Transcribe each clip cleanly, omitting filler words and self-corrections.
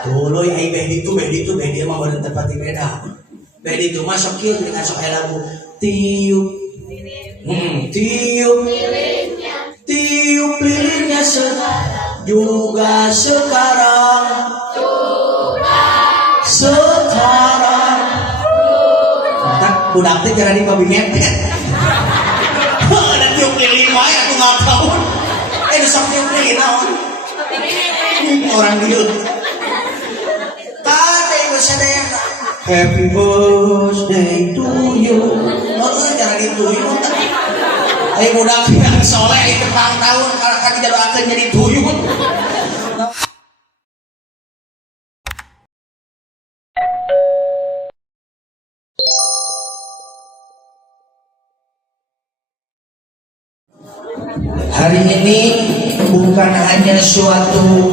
Tuloy ay bedi mah baru tempat di beda. Bedi itu masuk kieu dengan sok lagu tiup. Tiup lilinnya juga sekarang. Budak teh cara di kabinet. Ada tiup lilin wae aku enggak tahu. Sok tiup lilin naon? Orang gitu. Kata ibu sadaya. Happy birthday to you. Orang cara dituyun. Ayo budak yang soleh itu tang tahun kalau kan didoakeun jadi tuyun. Hari ini bukan hanya suatu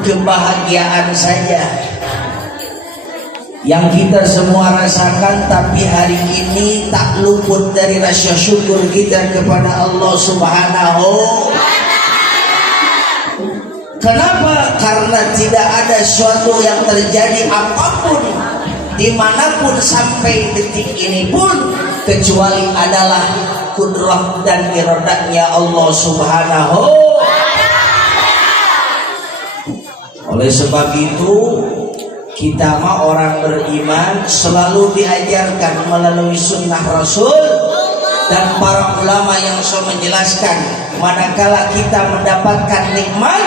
kebahagiaan saja yang kita semua rasakan, tapi hari ini tak luput dari rasa syukur kita kepada Allah Subhanahu. Kenapa? Karena tidak ada suatu yang terjadi apapun dimanapun sampai detik ini pun kecuali adalah kudrah dan iradatnya Allah Subhanahu. Oleh sebab itu kita mah orang beriman selalu diajarkan melalui sunnah Rasul dan para ulama yang sudah menjelaskan, manakala kita mendapatkan nikmat,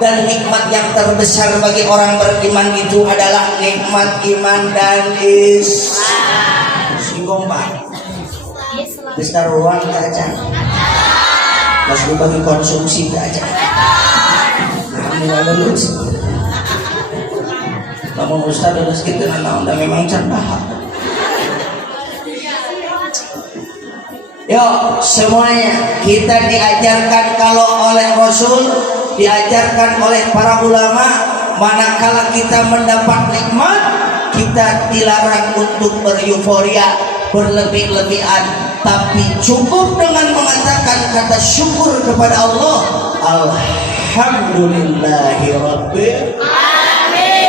dan nikmat yang terbesar bagi orang beriman itu adalah nikmat iman dan singgung Pak. Besar ruang ke aja, masih bagi konsumsi ke aja. Alhamdulillah lulus. Kamu Ustaz lulus gitu, nah udah memang cerdas. Yuk semuanya kita diajarkan kalau oleh Rasul, diajarkan oleh para ulama, manakala kita mendapat nikmat, kita dilarang untuk bereuforia, berlebih-lebihan, tapi cukup dengan mengatakan kata syukur kepada Allah. Alhamdulillahirabbil alamin.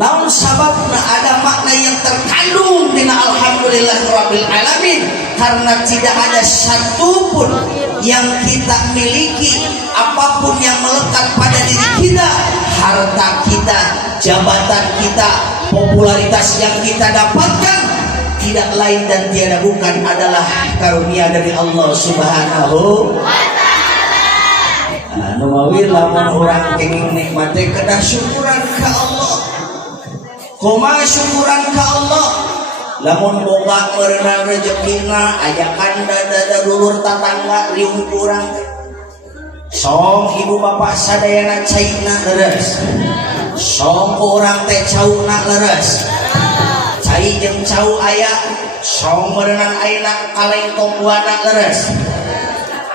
Namun sababna ada makna yang terkandung di alhamdulillahirabbil alamin, karena tidak ada satupun yang kita miliki, apapun yang melekat pada diri kita, harta kita, jabatan kita, popularitas yang kita dapatkan, tidak lain dan tiada bukan adalah karunia dari Allah Subhanahu wa ta'ala. Numawi lamun urang kenging nikmate kedah syukuran ka Allah. Kumaha syukuran ka Allah? Lamun boga meureunan rezekina, ajakan dada dulur tatangga riung urang. Song ibu bapak sadayana caina leres. Song urang teh cauna leres. Cai jeung cau aya, song meureunan ayeuna kalengkong buana leres.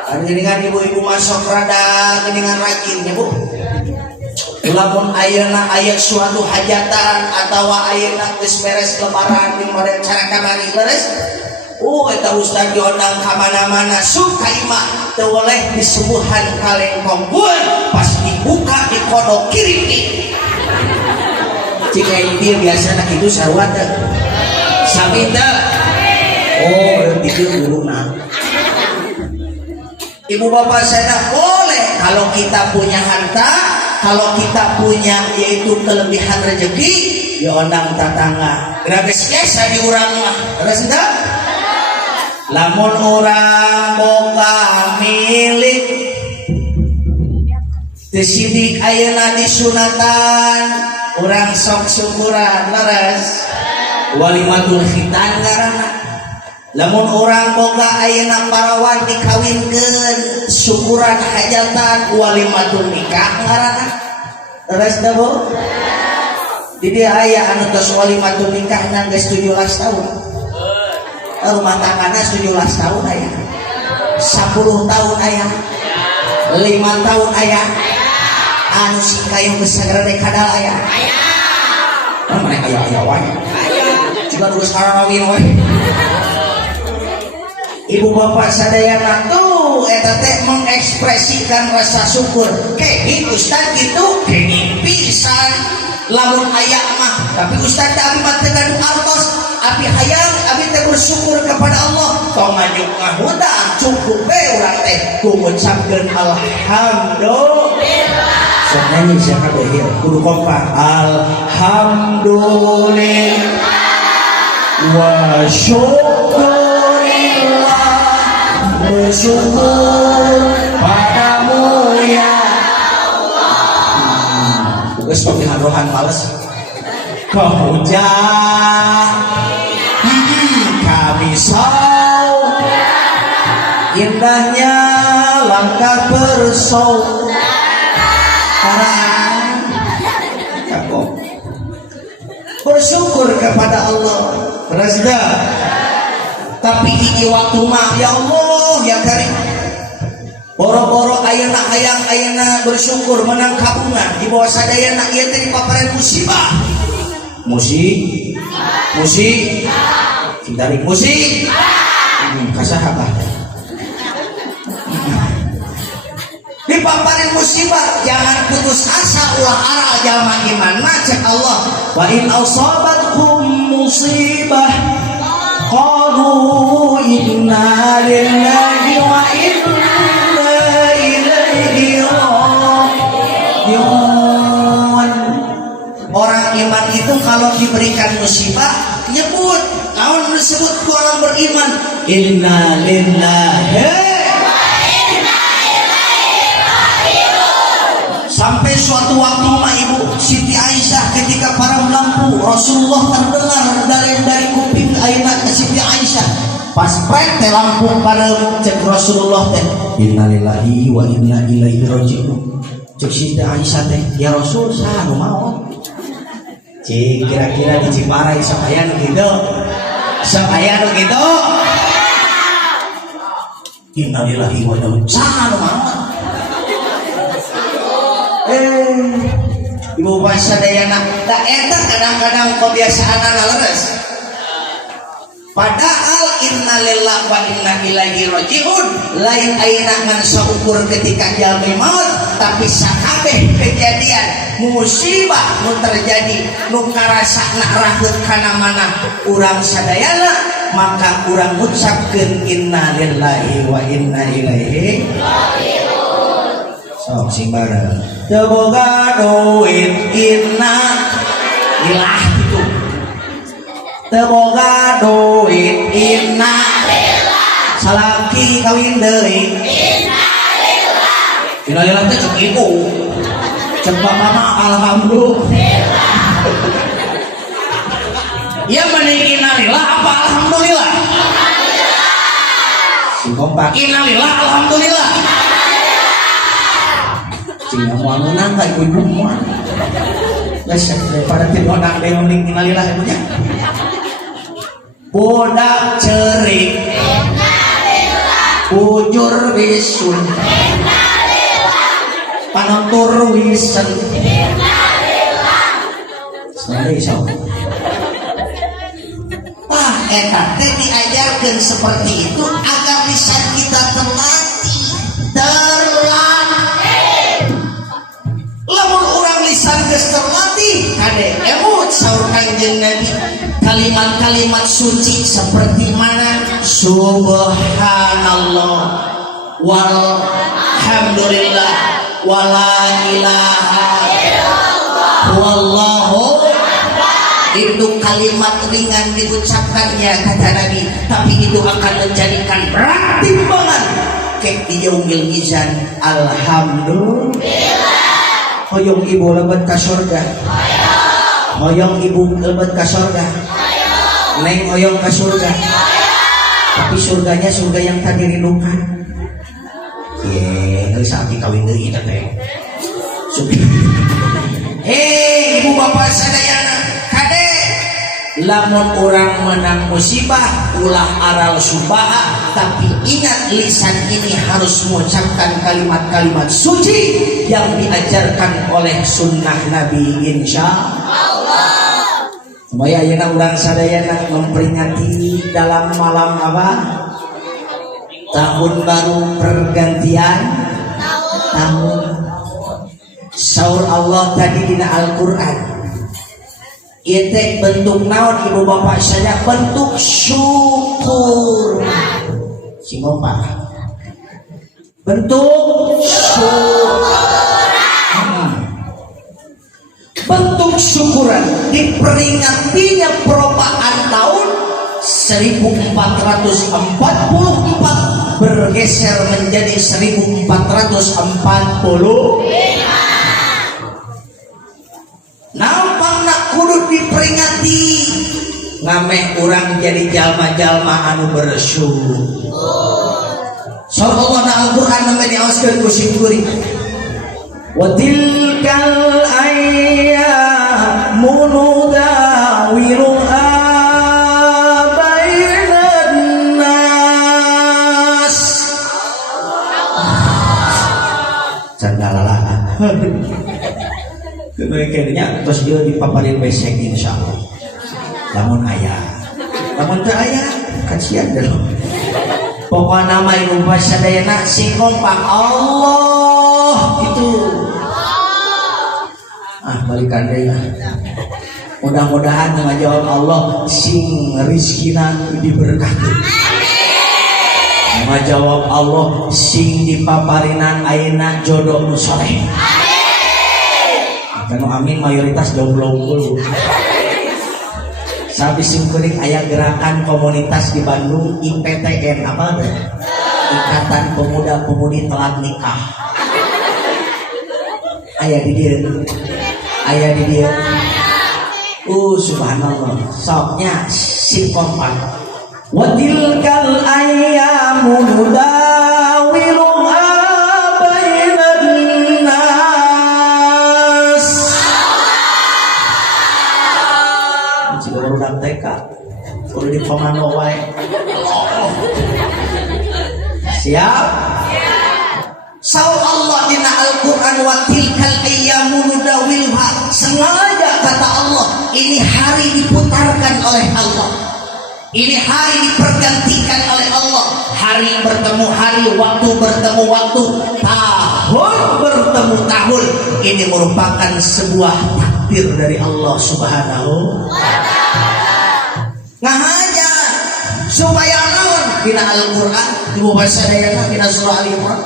Ari geuningan ibu-ibu masuk rada geuningan rajin ya Bu. Lamun ayeuna aya suatu hajatan atawa ayeuna geus beres lebaran di model cara kamari leres. Eta ustaz diundang ka mana-mana suka imah teu boleh disubuhan kalengkong buan pas dibuka di kodok kirim nih. Jika itu biasanya gitu sarua teh. Sabida. Itu guruna. Ibu bapak saya boleh kalau kita punya harta, kalau kita punya yaitu kelebihan rezeki, ya undang tetangga. Gratis biasa di urang mah. Terus enggak? Lamun orang boga milik disidik ayeuna disunatan, urang sok syukuran leres. Walimatul khitan ngaranna. Lamun orang boga ayeuna parawan dikawinkeun, syukuran hajatan walimatul nikah ngaranna. Leres teh Bu? Jadi aya anu tos walimatul nikahna geus 17 tahun. Rumah tanggana 17 tahun aya. 10 tahun aya. 5 tahun aya. Anu si kayu geus sagara kadal aya. Mana aya wae. Juga geus karawin wae. Ibu bapak sadayana tuh eta teh mengekspresikan rasa syukur. Kenging Ustaz itu kenging pisan lamun aya mah, tapi Ustaz teh abi mah teu gaduh artos, abi hayang abi teh bersyukur kepada Allah. Tong ngajuk ngahuda cukup we urang teh ngucapkeun alhamdulillah. Sok nyanyi sia kabeh ieu kudu kompak. Alhamdulillah wa syukurillah, bersyukur padamu ya Allah. Geus pamihan rohan males. Pemuja kami saudara, indahnya langkah bersaudara. Bersyukur kepada Allah. Beras dah. Tapi hiji waktu mah ya Allah ya Karim. Boro-boro ayeuna hayang ayeuna bersyukur menang kabungan di bawah sadayana ieu teh dipapareun musibah. Musik. Dari musik. Kasaha dipaparin musibah, jangan putus asa ulah ara jalma iman cek Allah. Wa in asabatkum musibah qalu inna lillahi wa inna ilaihi raji'un. Orang iman itu kalau diberikan musibah nyebut naon disebut orang beriman inna lillahi. Sampai suatu waktu mah Ibu Siti Aisyah ketika padam lampu Rasulullah terdengar dari kuping ayeuna ke Siti Aisyah. Pas prek teh lampu padam cek Rasulullah teh innalillahi wa inna ilaihi raji'un. Cek Siti Aisyah teh ya Rasul saha nu maot? Cik kira-kira di Ciparai sok aya nu kitu. Sok aya nu kitu. Innalillahi wa inna ilaihi raji'un. Saha nu maot? Ibu pasadayana da eta kadang-kadang kebiasaanna leres. Padahal innalillahi wa inna ilaihi raji'un lain ayeuna ngan saukur ketika jalmi maut, tapi sakabeh kejadian musibah nu terjadi nu karasana raheut kana mana urang sadayana, maka urang ngucapkeun innalillahi wa inna ilaihi raji'un. Sok sing bareng teu boga duit inna lilah gitu. Teu boga duit inna lilah. Salaki kawin deui inna lilah. Inna lilah teh cek ibu. Cek bapak mah alhamdulillah. Ya mending inna lilah apa alhamdulillah? Alhamdulillah. Sing kompak inna lilah alhamdulillah. Cina mau menang gak ibu muan besok daripada tim odak deoning innalillahi punya bodak cerik bujur bisun panontur wisen sekali sok eta teh diajarkan seperti itu agar bisa kita terlatih lamun orang lisan geus terlatih kade emut saur Kanjeng Nabi kalimat-kalimat suci seperti mana subhanallah walhamdulillah wala ilaha illallah wallahu itu kalimat ringan diucapkannya kata Nabi, tapi itu akan menjadikan berat timbangan kek di yaumil mizan. Alhamdulillah. Hoyong ibu lebet ka surga. Hoyong ibu lebet ka surga. Neng hoyong ka surga. Tapi surganya surga yang tak dirindukan. Geus saiki kawin deui eta teh. Hei ibu bapak sadayana, kade lamun orang menang musibah ulah aral subaha, tapi ingat lisan ini harus mengucapkan kalimat-kalimat suci yang diajarkan oleh sunnah Nabi insya Allah. Supaya ayeuna urang sadayana memperingati dalam malam apa? tahun baru pergantian tahun. Saur Allah tadi dina Al-Quran, itu bentuk naon ibu bapak saya, bentuk syukur. Si ngomong bentuk syukuran, bentuk syukuran diperingatinya perobaan tahun 1444 bergeser menjadi 1445. Nampak nak kudu diperingati, ngameh orang jadi jalma-jalma anu bersyukur. Soal Allah na Al-Quran namanya diawaskan ku syukuri. Wa tilkal ayyamu nudawiluha bainan nas. Candalala. Kayaknya terus dia dipaparin besek insyaallah. Namun ayah, namun teu ayah kasihan deh. Pokoknya nama ibu sadayana sing kompak Allah itu. Balikan deh ya. Mudah-mudahan ngajawab Allah sing rizkina diberkati. Ngajawab Allah sing dipaparinan ayeuna jodoh nu saleh. Kanu amin mayoritas jomblo unggul. Sabi simkuring aya gerakan komunitas di Bandung IPTN apa teh? Ikatan Pemuda-Pemudi Telat Nikah. Aya di dieu. Aya di dieu. Subhanallah. Soknya si kompak. Wa tilkal ayyamu nudawiluha bainan nas. Ciga budak TK. Kudu di pamano wae. Siap? Saur Allah dina Al-Quran wa tilkal ayyamu nudawiluha. Sengaja kata Allah, ini hari diputarkan oleh Allah. Ini hari dipergantikan oleh Allah. Hari bertemu hari, waktu bertemu waktu, tahun bertemu tahun. Ini merupakan sebuah takdir dari Allah Subhanahu wa ta'ala. Ngahaja supaya naon dina Al-Quran ibu bahasa dayana dina surah Al-Imran,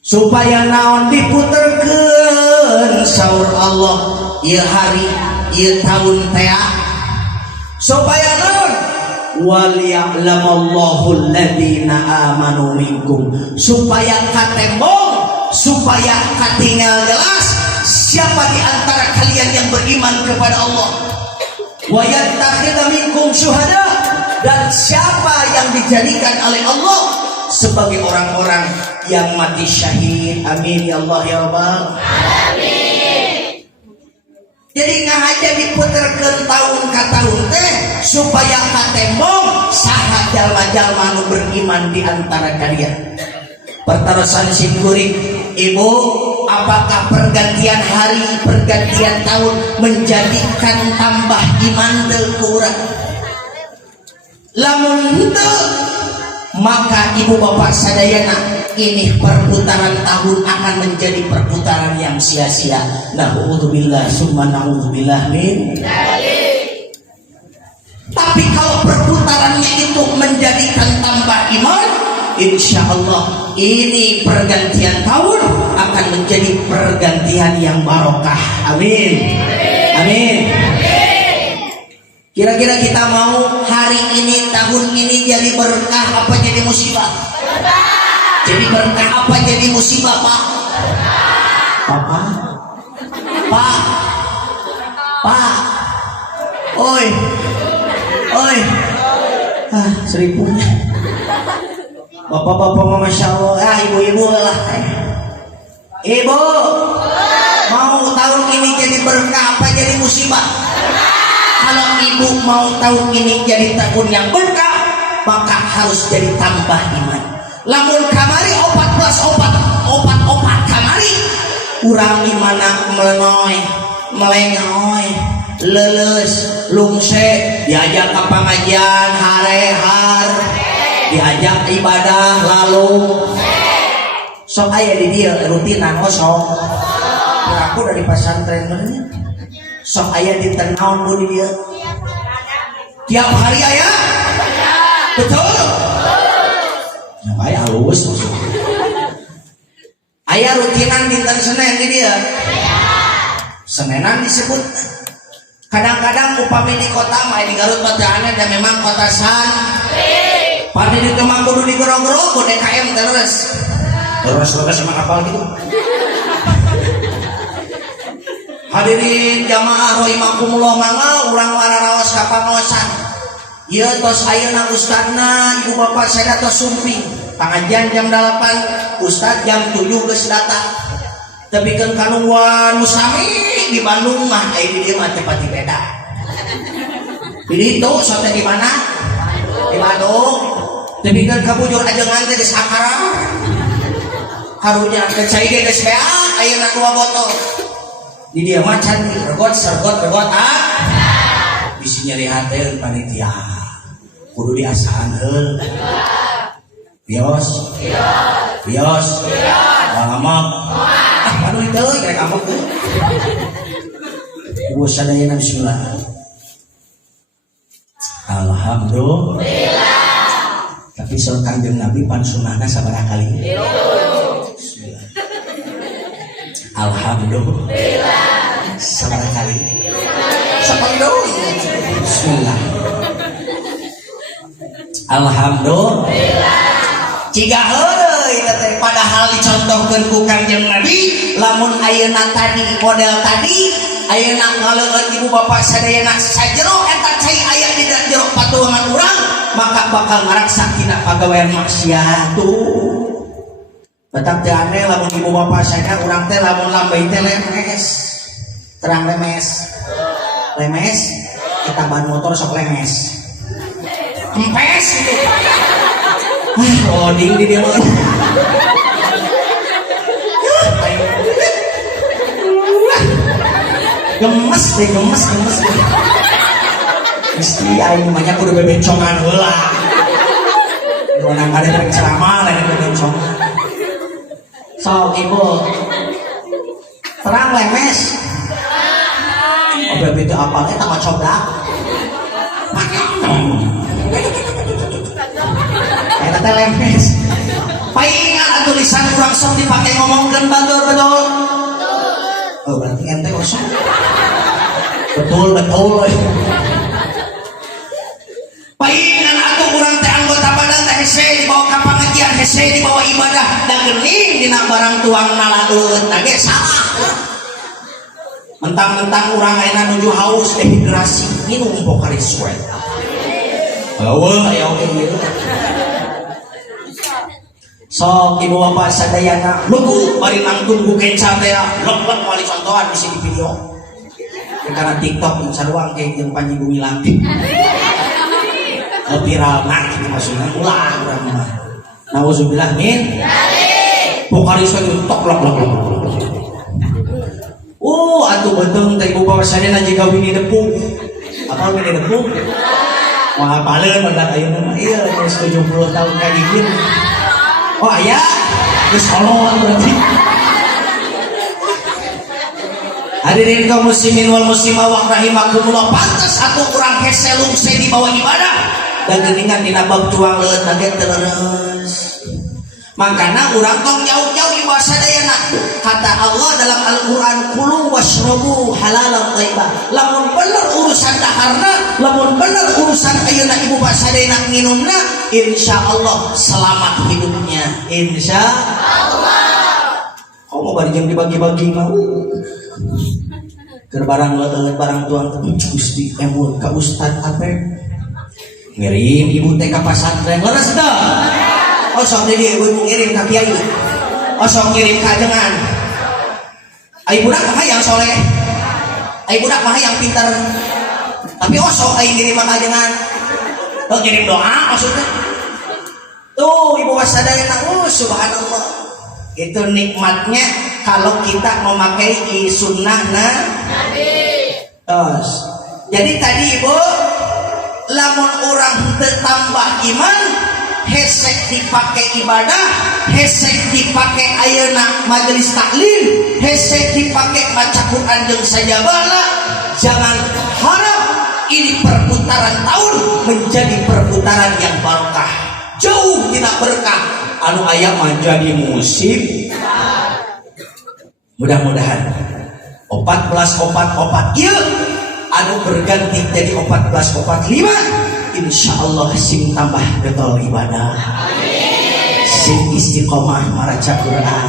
supaya naon diputerkeun saur Allah ieu hari ieu tahun teh, supaya naon wal ya'lamallahu alladziina aamanu minkum, supaya katembong, supaya katinggal jelas siapa di antara kalian yang beriman kepada Allah, wa yattakhidha minkum syuhada, dan siapa yang dijadikan oleh Allah sebagai orang-orang yang mati syahid. Amin ya Allah ya Rabbal alamin. Jadi ngahaja diputerkeun tahun ka tahun teh supaya katembong saha jalma-jalma nu beriman di antara kalian. Pertarosan simkuring ibu, apakah pergantian hari, pergantian tahun menjadikan tambah iman teu kurang? Lamun henteu, maka ibu bapak sadayana ini perputaran tahun akan menjadi perputaran yang sia-sia. Na'udzubillah summa na'udzubillah min dzalik. Tapi kalau perputarannya itu menjadikan tambah iman, insya Allah ini pergantian tahun akan menjadi pergantian yang barokah. Amin. Amin. Kira-kira kita mau hari ini, tahun ini jadi berkah apa jadi musibah? Jadi berkah apa jadi musibah, Pak? Papa? Pak? Pak? Oi? Oi? Seribu. Bapak-bapak Masya Allah, ibu-ibu lah. Ibu, mau tahun ini jadi berkah apa jadi musibah? Kalau ibu mau tahun ini jadi tahun yang berkah, maka harus jadi tambah iman. Lamun kamari opat kamari, urang imana melenoy, melengoy, leles, lungse, diajak ke pengajian harehar. diajak ibadah lalu sok aya di dia rutinan sok aku dari pesantren bener sok aya di tenaun bu di dia tiap hari aya betul ya aya halus aya rutinan dinten Senin di dia Senenan disebut kadang-kadang upami di kota mah di Garut bacaannya dan memang kota san pada di Kemang kudu digerong-gerong ku DKM terus emang kapal gitu hadirin jamaah rahimakumullah mangga urang wararaos kapangosan ieu tos ayeuna ustadna ibu bapak saya tos sumping pengajian jam 8 ustad jam 7 geus datang tapi kan kanuan musami di Bandung mah di dia mah tempat beda jadi itu soalnya di mana di Bandung tapi kan kabujur aja nganti di Sakara karunya ke cai ge geus bea ayeuna 2 botol di dia mah can regot bisi nyeri hate panitia kudu diasaan heul bios ngamak aduh itu kira kamu tuh gua sadayana bismillah alhamdulillah tapi soal kanjeng Nabi pan sunnahna sabaraha kali bismillah alhamdulillah sabaraha kali sapando bismillah alhamdulillah ciga heureuy teh padahal dicontohkeun ku Kanjeng Nabi lamun ayeuna tadi model tadi ayeuna ngaleut ibu bapak sadayana sajero eta cai aya di jero patuhangan urang maka bakal ngaraksa tina pagawean maksiat tuh betak teh aneh lamun ibu bapak sadaya urang teh lamun lambai teh lemes terang lemes kita ban motor sok lemes empes gitu loading di dia mah gemes mesti aing banyak kudu bebencongan heula dona kade rek ceramah lain bebencongan sok ibu terang lemes obat itu apa eta mah coblak eta teh lemes paingan tulisan urang sok dipake ngomongkeun betul oh berarti ente kosong betul paingan atuh urang teh anggota badan teh hese dibawa ka pengajian hese dibawa ibadah dan geuning dina barang tuang nalaeut teh salah mentang-mentang urang ayeuna nuju haus dehidrasi minum Pocari Sweat eueuh aya oge ieu sok ibu bapak sadayana lugu bari nangtung ku kenca teh lek wali contohan bisi di video karena TikTok yang saruang kayak jeung Panji Gumilang viral nah itu maksudnya ulah urang mah nauzubillah min Pocari Sweat tok lak atuh betung teh ibu bapak sadayana jika Winnie the Pooh apa Winnie the Pooh mah baleun badak ayeuna mah ieu geus 70 tahun kagigin oh ayah, geus kolot berarti. Hadirin kaum muslimin wal muslimah wa rahimakumullah, pantes atuh urang hese lungse di bawah ibadah dan geuningan dina bab tuang leueut nage terus. Makana urang tong jauh-jauh ibadah sadayana. Kata Allah dalam Al-Qur'an, "Kulu washrabu halalan thayyibah." Lamun bener urusan daharna, lamun bener urusan ayeuna ibu bapak sadayana nginumna, insyaallah selamat hidupnya. Insyaallah. Kamu bari jam dibagi-bagi mau. Keur barang leueut barang tuang teh Gusti emun ka Ustad Apep. Ngirim ibu teh ka pasantren leres teh. Oh sok jadi ibu ngirim ke kiai, oh sok ngirim ke ajengan. Ai budak mah yang soleh, ai budak mah yang pintar. Tapi oh sok ai ngirim ke ajengan, oh ngirim doa maksudnya. Tuh ibu wasadayana, subhanallah. Itu nikmatnya kalau kita memakai sunnah Nabi. Terus, jadi tadi ibu, lamun orang bertambah iman. hesek dipakai ibadah, hesek dipakai ayeuna majelis taklim, hesek dipakai maca Quran jeung sajabala. Jangan harap ini perputaran tahun menjadi perputaran yang barokah, jauh tidak berkah. Anu aya menjadi musim. Mudah-mudahan 14 ieu anu berganti jadi 14 insyaallah sing tambah getol ibadah, sing istiqomah maraca Quran,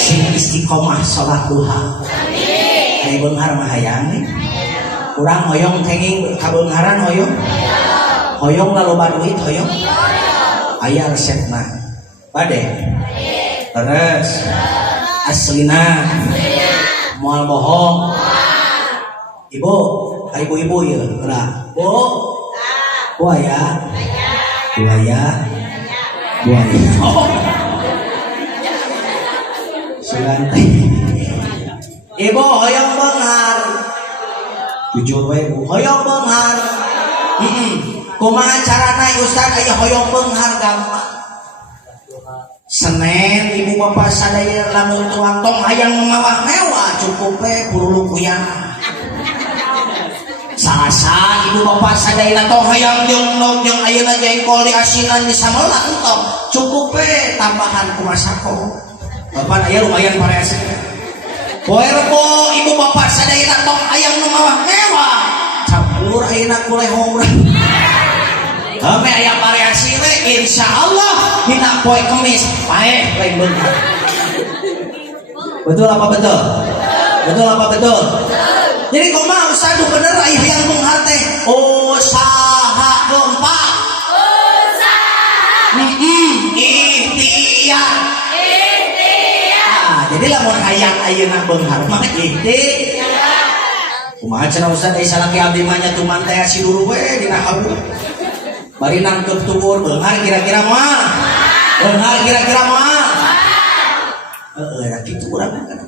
sing istiqomah salat duha. Ai beunghar mah hayang nih. Urang hoyong kenging kabeungharan hoyong laloba duit hoyong. Aya resepna. Bade. Terus aslina moal bohong. Ibu, ibu-ibu ya, lah. Buaya. Sulantai. Ibu hoyong beunghar. Jujur we Bu, hoyong beunghar. Kumaha carana Ustaz aya hoyong beunghar gampang. Senin ibu bapak sadaya lamun tuang tong hayang mewah cukup we pululu kuyang. Salasa ibu bapak sadaya tong hayang jeung ayeuna jengkol diasinan di sameula entong cukup we tambahan kumasako. Bapak aya lumayan variasi. Poe rebo ibu bapak sadaya tong hayang nu mewah campur ayeuna kulehong. Ame aya variasi we insyaallah dina poe Kemis paeh lain beunghar. Betul apa betul? Jadi kumaha Ustaz bener aya yang beunghar teh usaha gempa. Ikhtiar. Jadi lamun hayang ayeuna beunghar mah ikhtiar. Kumaha cenah Ustaz aya salaki abdi mah nya tuman teh siduru we dina habu. Bari nangkep tukur beunghar kira-kira moal. Kitu urang kan.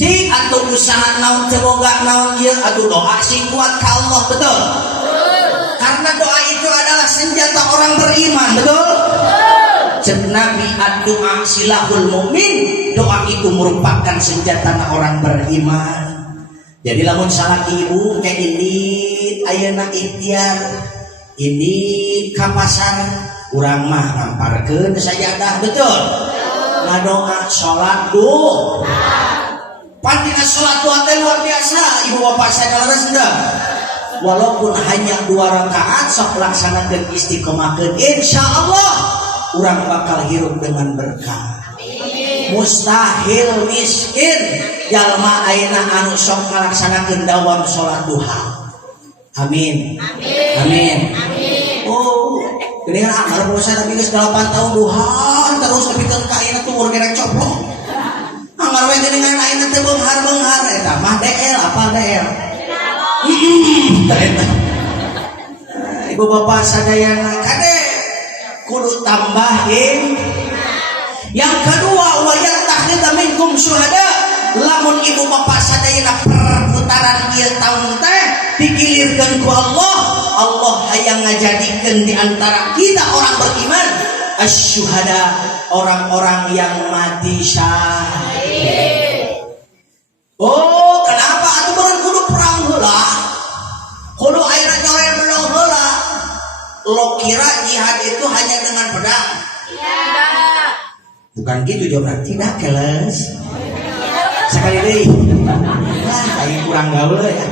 Cik atuh usaha naon teu boga naon ieu atuh doa sing kuat ka Allah, betul? Karena doa itu adalah senjata orang beriman, betul? Cek Nabi ad-du'a silahul mukmin, doa itu merupakan senjata orang beriman. Jadi lamun salaki ibu kayak ini ayeuna ikhtiar ini ka pasar urang mah ngamparkeun sajadah, betul? Ngadoa salat duha. Pantina salat duha teh luar biasa, ibu bapak saya leres henteu. Walaupun hanya 2 rakaat sok laksanakeun istiqomahkeun insyaallah urang bakal hirup dengan berkah. Mustahil miskin jalma ayeuna anu sok ngalaksanakeun dawam salat duha. Amin. Oh, geuningan amar bosan tapi geus 8 tahun duha terus nepikeun ka ayeuna tuh umur gerek coplok. Amar we geuningan ayeuna teh beunghar eta mah DL apa DL? Ibu bapak sadayana kade kudu tambahin. Yang kedua wa yattakhidha minkum syuhada. Lamun ibu bapak sadayana perputaran ieu taun teh dikilirkeun ku Allah hayang ngajadikeun di antara kita orang beriman asyuhada, orang-orang yang mati syahid. Oh, kenapa atuh beureun kudu perang heula? Kudu ayeuna nyoren belum heula. Lo kira jihad itu hanya dengan pedang? Tidak. Bukan gitu jawabnya. Tidak, keles. Sekali deui. Lah, aing kurang gaul ya.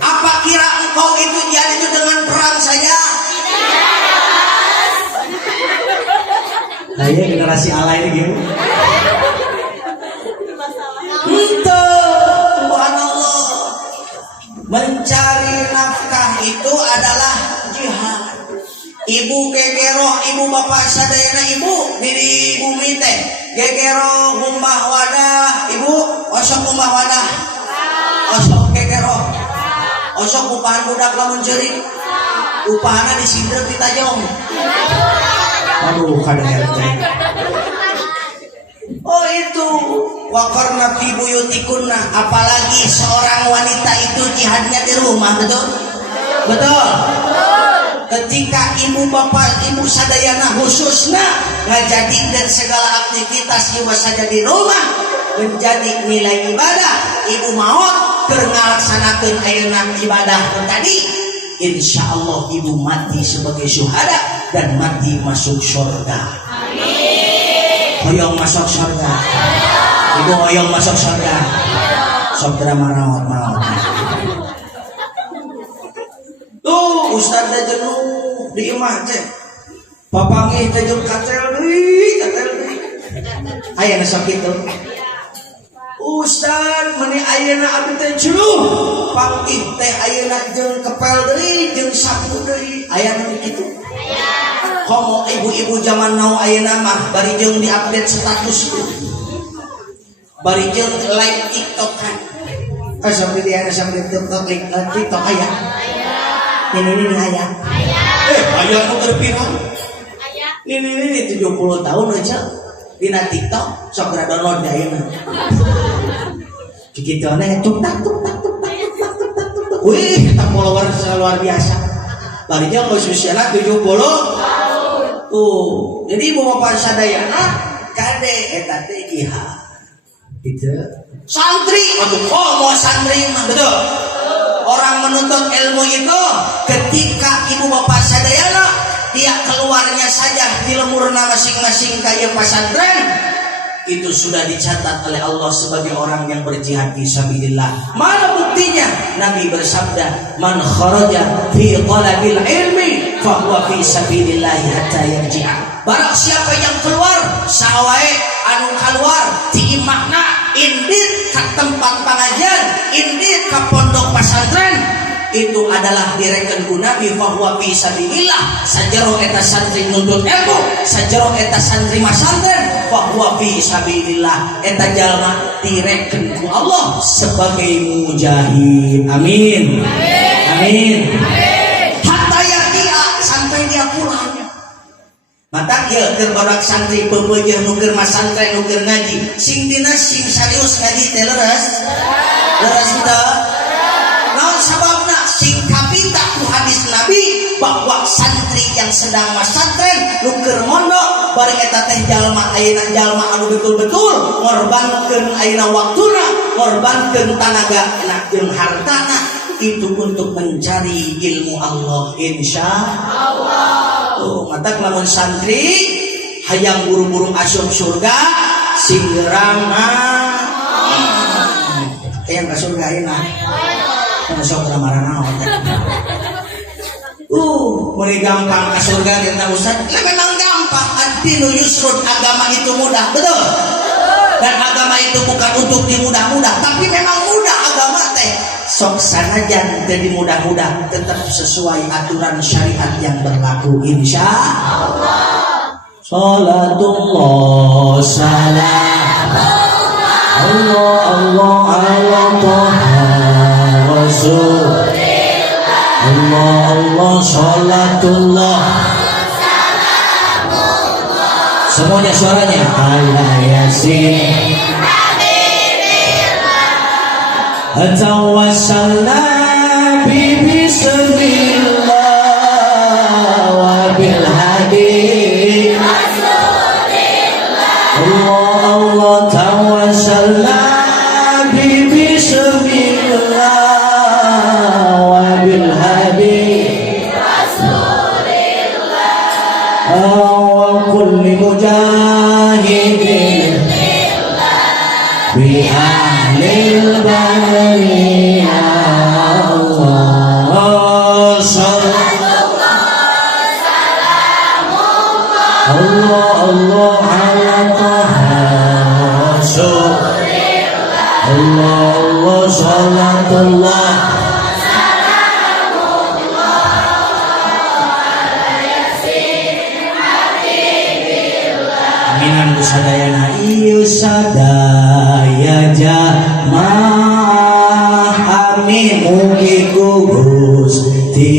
Apa kira engkau itu jihad itu dengan perang saja? Tidak. Nah, ya generasi ala ini gitu. Mencari nafkah itu adalah jihad. Ibu gegero, ibu bapak sadayana ibu di bumi teh gegero gumbah wadah, ibu osok gumbah wadah, osok gegero, osok upahan budak lamun ceurik, upahana disindrep di tajong. Aduh kadang teh. Oh itu waqarna fi buyutikunna, apalagi seorang wanita itu jihadnya di rumah, betul? Betul. ketika ibu bapak ibu sadayana khususna ngajadikeun segala aktivitas ieu saja di rumah menjadi nilai ibadah ibu maot keur ngalaksanakeun ayeuna ibadah tadi insyaallah ibu mati sebagai syuhada dan mati masuk surga. Amin. Hoyong masuk surga. Ibu hoyong masuk surga. Surga marawat. Tuh ustaz teh jenuh di imah teh. Papangih teh jeung katel deui. Aya nu sakitu. Ustaz meni ayeuna abdi teh jenuh. Pangih teh ayeuna jeung kepel deui jeung sapu deui. Aya nu kitu. Aya. Komo ibu-ibu zaman now ayeuna mah bari jeung di-update status. Bari jeung live TikTok kan. Sampai dia sampai TikTok aya. Ini aya. Aya nu terpirang. Aya. Ini 70 tahun aja dina TikTok sok ra download ayeuna. Kitu ane tuk-tak. Wih, kita follower luar biasa. Bari jeung usiana 70 tahun. Tuh, jadi ibu bapak sadayana kade eta teh jihad. Gitu. Santri, mau santri mah betul. Orang menuntut ilmu itu ketika ibu bapak sadayana dia keluarnya saja di lemurna masing-masing kaya pesantren itu sudah dicatat oleh Allah sebagai orang yang berjihad fi sabilillah. Mana buktinya? Nabi bersabda, "Man kharaja fi talabil ilmi fa huwa fi sabilillah hatta yarji'a." Barang siapa yang keluar sawae anu keluar ti imahna indir ke tempat pengajian, indir ke pondok pesantren itu adalah direken ku Nabi bahwa fi sabilillah sajaro eta santri nuntut ilmu sajaro eta santri masantren bahwa fi sabilillah eta jalma direken ku Allah sebagai mujahid. Amin. Amin. Hatta ya dia sampai dia pulang. Mata ya keur badak santri peupeujeuh nu keur masantren nu keur ngaji sing dina sing serius ngaji teh leres teu naon sababna sing kapita ku hadis Nabi bahwa santri yang sedang masantren nu keur mondok bari eta teh jalma ayeuna jalma anu betul-betul ngorbankeun ayeuna waktuna ngorbankeun tanagana jeung hartana itu untuk mencari ilmu Allah insyaallah. Tuh, mata lamun santri hayang buru-buru asup surga singgerang yang ka surga ayeuna masuk ke marana mulai gampang ke surga kita Ustaz memang gampang ad-dinu yusrun agama itu mudah betul dan agama itu bukan untuk dimudah-mudah tapi memang mudah agama teh sok sanajan jadi mudah-mudah tetap sesuai aturan syariat yang berlaku insyaallah. Salatullah salam Allah ala Taha Rasulillah Allah salatullah salamullah semuanya suaranya ala yasin tawassalna bi bismillah wa bil hadi rasulillah Allah tawassalna bi bismillah wa bil hadi rasulillah wa kulli mujahidin bi ahlil badri ya Allah sallallahu salamullah Allah ala Taha Rasulillah Allah salatullah salamullah ala yasin habibillah minan sadayana ieu sadaya jamaah amin mugi Gusti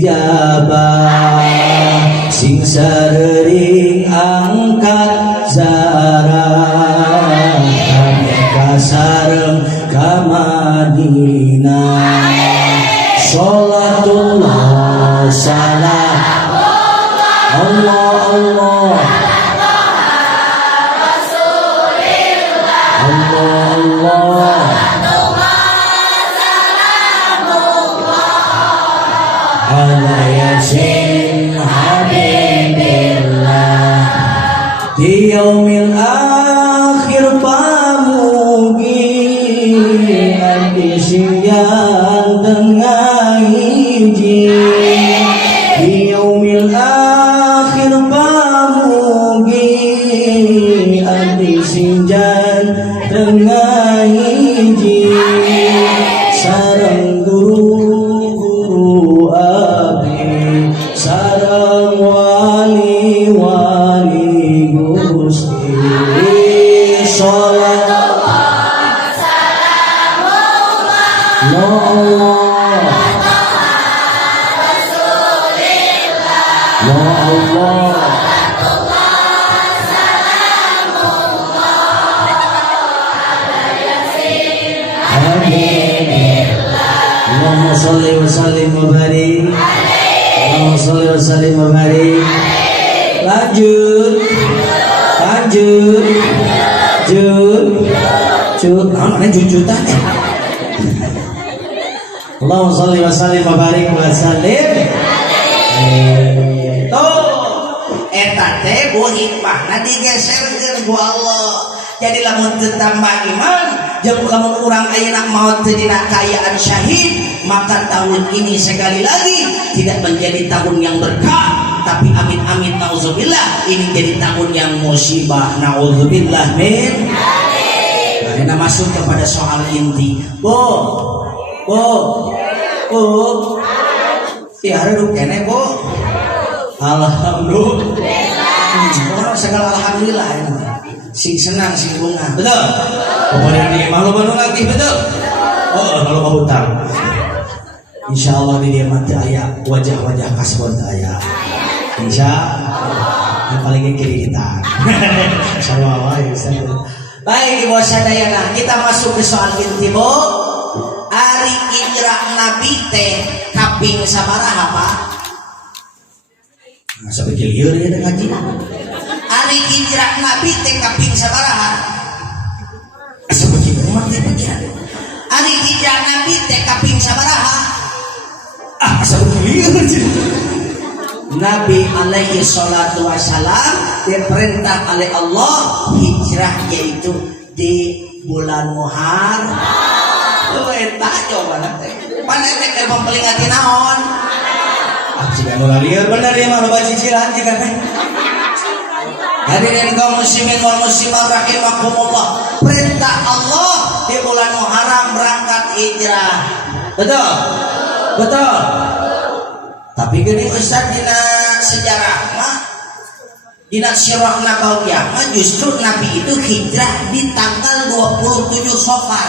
ijabah sing sareuring angkat zarah kami kasareng ka Madinah salatullah salam yaumil akhir pamugi adi siang tengah hiji di yaumil akhir pamugi adi siang tengah hiji sareng guru abdi sareng wali-wali Gusti sholawat salamullah ya Allah ya Allah Allahumma sholli wa sallim wa barik. Allahumma sholli wa sallim wa barik. Lanjut. Mana jujutan? Allahumma sholli wa sallim wa barik wa sallim. Eta teh ku hikmahna digeserkeun ku Allah. Jadi lamun teu tambah iman, jeung lamun urang ayeuna maot teu dina kaayaan syahid, maka tahun ini sekali lagi tidak menjadi tahun yang berkah, tapi amin nauzubillah ini jadi tahun yang musibah nauzubillah min. Nah, masuk kepada soal inti. Bu. Tiara duk kene, Bu. Alhamdulillah. Segala alhamdulillah ya. Sing senang sing bunga. Betul? Pokoknya ini malu-malu lagi, betul? Oh, kalau mau hutang. Insyaallah di dia mati aya wajah-wajah kasbon aya. Insyaallah. Yang paling kiri kita. Insyaallah ya. Baik Ibu sadayana, kita masuk ke soal inti, Bu. Ari hijrah Nabi teh kaping sabaraha, Pak? Nah, sampai lieur ya ngaji. Ari hijrah Nabi teh kaping sabaraha? Seperti umat teh bagian. Ari hijrah Nabi teh kaping sabaraha? Seperti lieur. Nabi alaihi salatu wasalam diperintah oleh Allah hijrah yaitu di bulan Muharram. Eta coba teh. Pan teh keur memperingati naon? Jika nu lieur bener ya mah loba cicilan jika teh. Hadirin kaum muslimin wal muslimat rahimakumullah. Perintah Allah di bulan Muharram berangkat hijrah. Betul? Betul. Tapi gini Ustaz dina sejarah mah dina sirah nabawiyah mah justru Nabi itu hijrah di tanggal 27 Safar.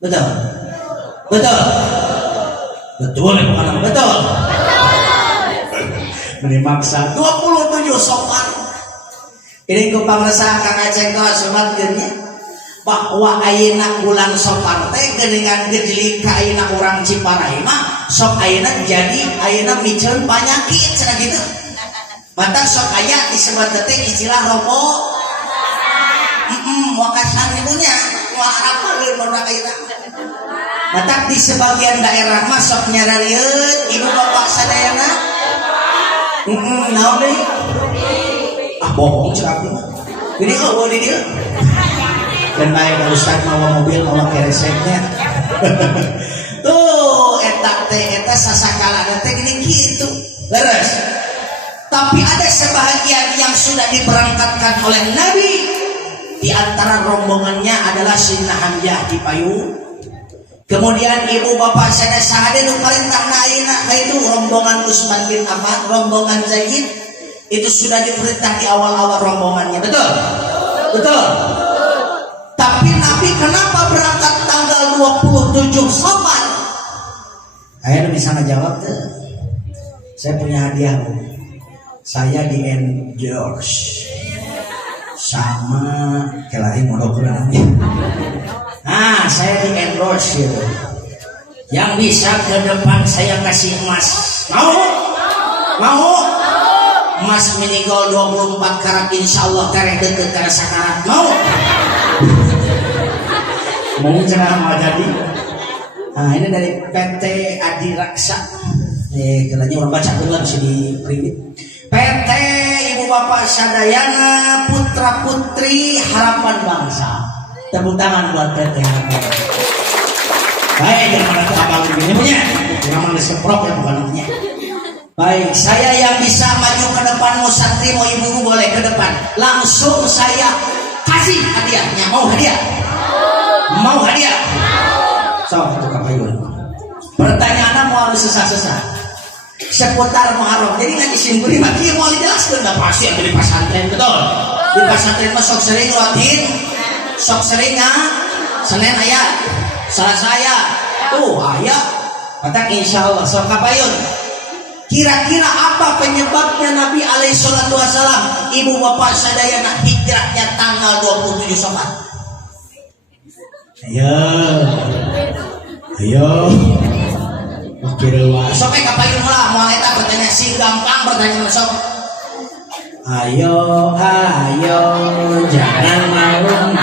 Betul? Betul? Betul ya bukan betul? Ini maksa 27 Safar. Ini ku pangresah Kang Aceh kelas sumatkeunnya bahwa ayeuna bulan Safar teh geuningan gejlik ka ayeuna urang Ciparai mah sok ayeuna jadi ayeuna miceun panyakit cenah kitu. Mata sok aya disebut teh istilah robo. Wakasan ibunya moal apaleun mun ayeuna. Mata di sebagian daerah mah sok nyararieun ibu bapak sadayana. Naon deui? Bohong cenah mah. Ini eueuh di dieu. Dan naik ke Ustaz mawa mobil mawa kereseknya. Tuh eta sasakalana teh gini gitu. Leres. Tapi ada sebahagian yang sudah diberangkatkan oleh Nabi. Di antara rombongannya adalah Sayyidina Hamzah di payung. Kemudian ibu bapak saya sahade nu perintahna ayeuna itu rombongan Utsman bin Affan, rombongan Zaid itu sudah diperintah di awal-awal rombongannya. Betul? Betul. Tapi Nabi kenapa berangkat tanggal 27 Safar? Ayo bisa ngejawab tuh. Saya punya hadiah, Bu. Saya di endorse sama kelahi modokna. Nah, saya di endorse gitu. Yang bisa ke depan saya kasih emas. Mau? Mau? Emas mini gold 24 karat insyaallah karek deket karena sakarat. Mau? Mau cenah jadi. Nah, ini dari PT Adiraksa. Katanya orang baca dulu bisa di print. PT Ibu bapak sadayana, putra putri harapan bangsa. Tepuk tangan buat teteh. Baik, yang mana tuh abang begini punya? Yang mana seprok ya bukan punya. Baik, saya yang bisa maju ke depan, mau santri mau ibu boleh ke depan. Langsung saya kasih hadiahnya. Mau hadiah? Mau hadiah? So, itu kapayun. Pertanyaannya mau harus sesah-sesah seputar Muharram. Jadi ngaji simpuri maki mau dijelaskan nggak pasti yang di pesantren betul. Di pesantren mah sok sering rutin, sok sering Senin ayat, Selasa ayat, tuh ayat. Kata insya Allah sok kapayun. Kira-kira apa penyebabnya Nabi alaihi salatu wasalam ibu bapak sadayana hijrahnya tanggal 27 Syawal? Ayo. Sok kapayun lah mau eta pertanyaan sing gampang pertanyaan sok. Ayo jangan malu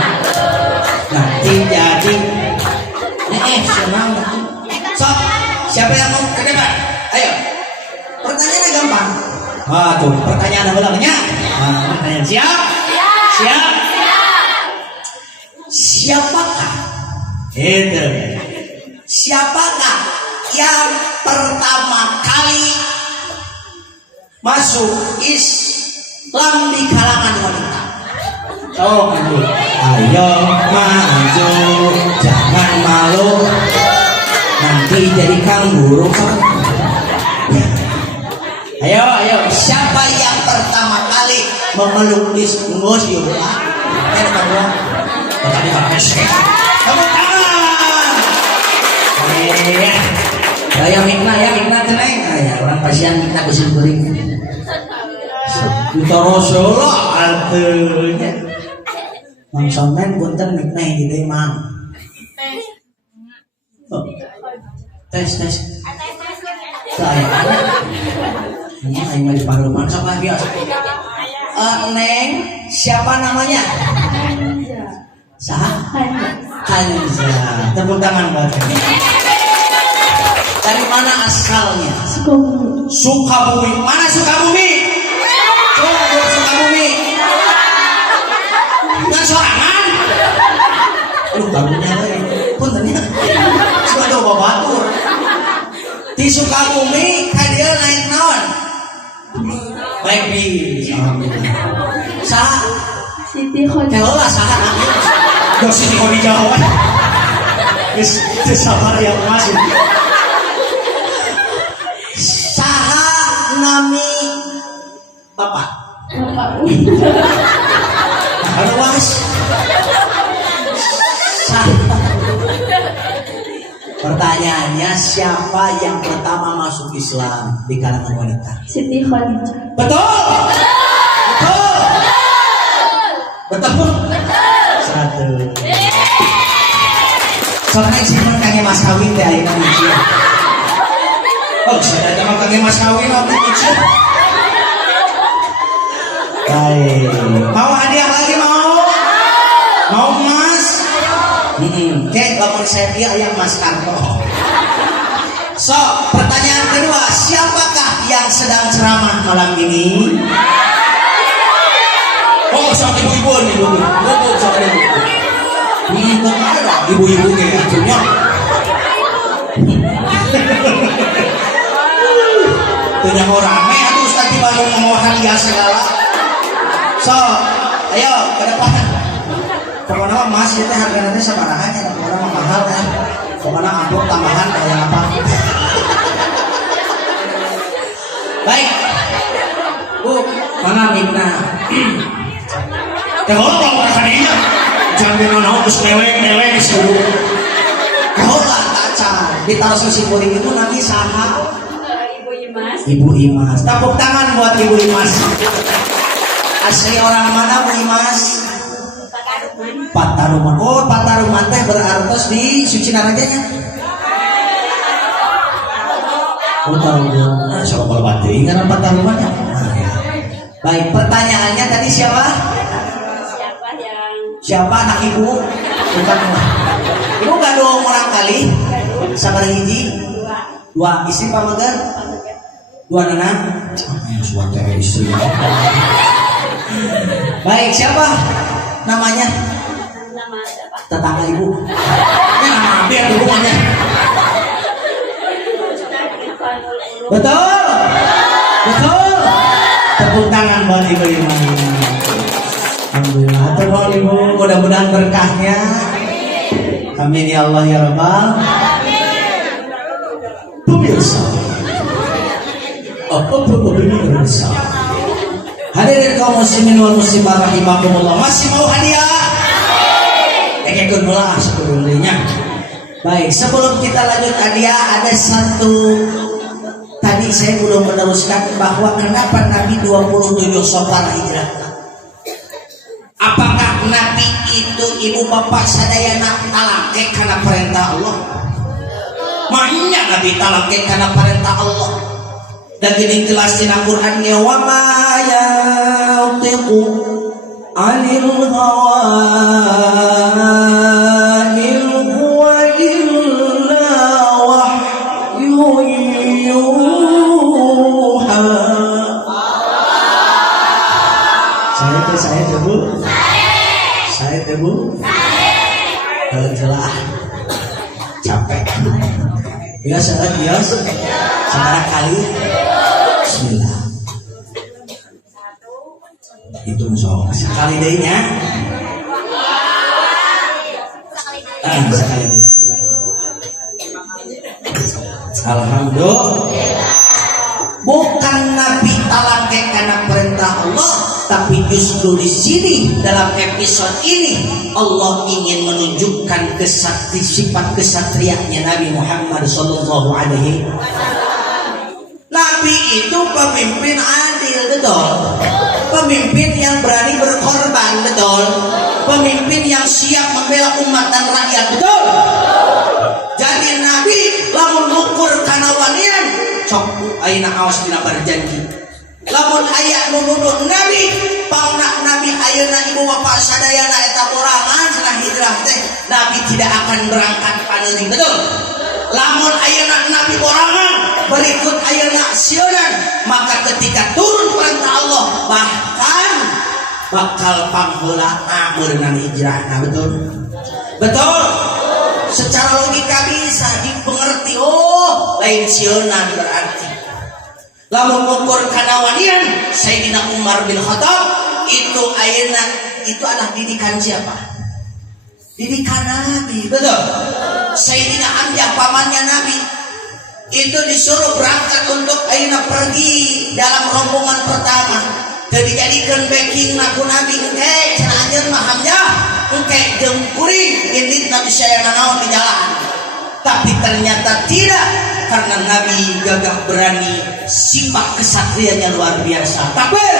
nanti jadi senang. Sok siapa yang mau ke depan? Ayo. Pertanyaannya gampang. Tuh pertanyaan ulangnya. Pertanyaan siap? Siap. Siapakah? Itu. Siapakah yang pertama kali masuk Islam di kalangan wanita? Oh, ayo maju, jangan malu, nanti jadi kanguru. Ayo, siapa yang pertama kali memeluk museum? Kamu tangan. Ya mikna tenang. Ya orang pasien mikna kusin kuring. Kita Rasulullah artinya. Mang Somen punten mikna gitu mang. Tes. Saya. Ini aing di paruman sok lagi. Neng, siapa namanya? Hanza. Tepuk tangan buat kami. Dari mana asalnya? Sukabumi. Mana Sukabumi? Sukabumi. Nggak sorangan. Kamunya lagi. Puntennya. Suka coba batur. Di Sukabumi kadia naik naon? Baik bi. Sah. Siti Khadijah. Kalau lah sah. Yo Siti Khadijah awan. Geus sabar yang masuk. Nami bapak. Harus. Pertanyaannya siapa yang pertama masuk Islam di kalangan wanita? Siti Khadijah. Betul. Betul. 100. Soalnya sih kage mas kawin teh ayeuna nih. Oh, saya ada kage mas kawin apa itu? Baik. Mau hadiah lagi mau? Mau mas? Kek lapor saya dia yang mas Karto. So, pertanyaan kedua, siapakah yang sedang ceramah malam ini? Oh, sama ibu-ibu nih, ibu-ibu sama ibu. Ibu-ibu nih, itunya. Tuh mau rame, aduh Ustaz baru mau hadiah segala. So, ayo ke depan. Pokoknya mas itu harga nanti sabarahan ya, pokoknya mahal kan. Pokoknya amplop tambahan kayak apa. Baik, Bu, mana Mikna? Kalau mau kalinya, jangan mau terus leweng seluruh. Kalau lah kaca, ditaruh susi kuring itu nanti saha. Ibu Imas. Tepuk tangan buat Ibu Imas. Asli orang mana Bu Imas? Pataruman. Oh, Pataruman teh berartos di Suci Narajanya. Oh, tahu. Nah, soal bateri karena Patarumannya. Baik, pertanyaannya tadi siapa? Siapa anak ibu? Bukan. Ibu gadung orang kali. Sabar hiji. Dua. Istri pamagar? Dua anak. Yang suatu istri. Baik, siapa namanya? Nama siapa? Tetangga ibu. Ini nama biar hubungannya. Betul. Betul. Tepuk tangan buat ibu Iman. Alhamdulillah. Tolong ibu, mudah-mudahan berkahnya. Amin ya Allah ya Rabbal. Pemirsa. Pemirsa. Hadirin kaum muslimin wal muslimat rahimakumullah. Masih mau hadiah? Ikut mulai sebelumnya. Baik, sebelum kita lanjut hadiah, ada satu tadi saya belum meneruskan bahwa kenapa Nabi 27 Safar hijrah. Apakah Nabi itu ibu bapak sadayana talake karena perintah Allah? Maknya Nabi talake karena perintah Allah. Dan ini jelas di Al-Qur'annya wa ma yantiqu 'anil hawa in huwa illa wahyun yuha. Saya Bu. Saya Bu. Jelas. Capek. Biasa bias. Saudara kali. Bismillah. Hitung sok. Sekali dehnya. Sekali. Alhamdulillah. Bukan Nabi talake karena perintah Allah, tapi justru di sini dalam episode ini Allah ingin menunjukkan sifat kesatrianya Nabi Muhammad sallallahu alaihi wasallam. Nabi itu pemimpin adil, betul. Pemimpin yang berani berkorban, betul. Pemimpin yang siap membela umat dan rakyat, betul. Jadi Nabi lamun ukur kana wanian sok ayeuna awas dina berjanji. Lamun aya nu nuduh Nabi, pangna Nabi ayeuna ibu bapak sadayana eta borangan cenah hijrah teh, Nabi tidak akan berangkat paneuri, betul. Lamun ayeuna Nabi borangan, berikut ayeuna sionan, maka ketika turun perintah Allah bahkan bakal pangheula ameurna hijrahna, betul. Betul. Secara logika bisa dipengerti. Oh, lain sionan berarti. Lamun ukur kana wanian Sayyidina Umar bin Khattab itu ayeuna itu adalah didikan siapa? Didikan Nabi, betul. Sayyidina Hamzah pamannya Nabi itu disuruh berangkat untuk ayeuna pergi dalam rombongan pertama. Teu dijadikeun backing naku Nabi engke cenah anjeun mah Hamzah engke jeung kuring indit Nabi saya naon di jalan. Tapi ternyata tidak, karena Nabi gagah berani, sifat kesatrianya luar biasa. Takbir.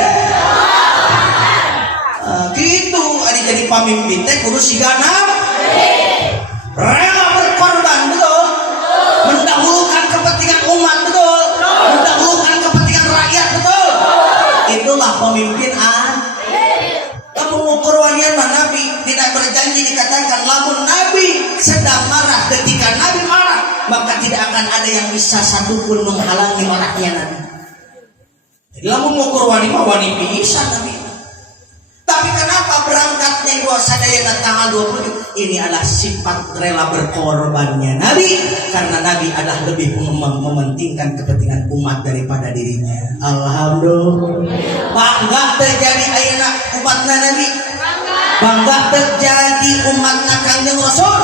Gitu ada jadi pemimpin teh kudu siganap rela berkorban, betul. Mendahulukan kepentingan umat, betul. Mendahulukan kepentingan rakyat, betul. Itulah pemimpin lamun ukur wanian mah Nabi tidak berjanji, dikatakan lamun Nabi sedang marah, ketika Nabi marah maka tidak akan ada yang bisa satupun menghalangi marahnya Nabi. Jadi lamun ukur wani mah wani bisa Nabi. Tapi kenapa berangkatnya dua sadayana tanggal 20? Ini adalah sifat rela berkorbannya Nabi, karena Nabi adalah lebih mementingkan kepentingan umat daripada dirinya. Alhamdulillah. Bangga terjadi ayeuna umatna Nabi. Bangga terjadi umatna Kangjeng Rasul.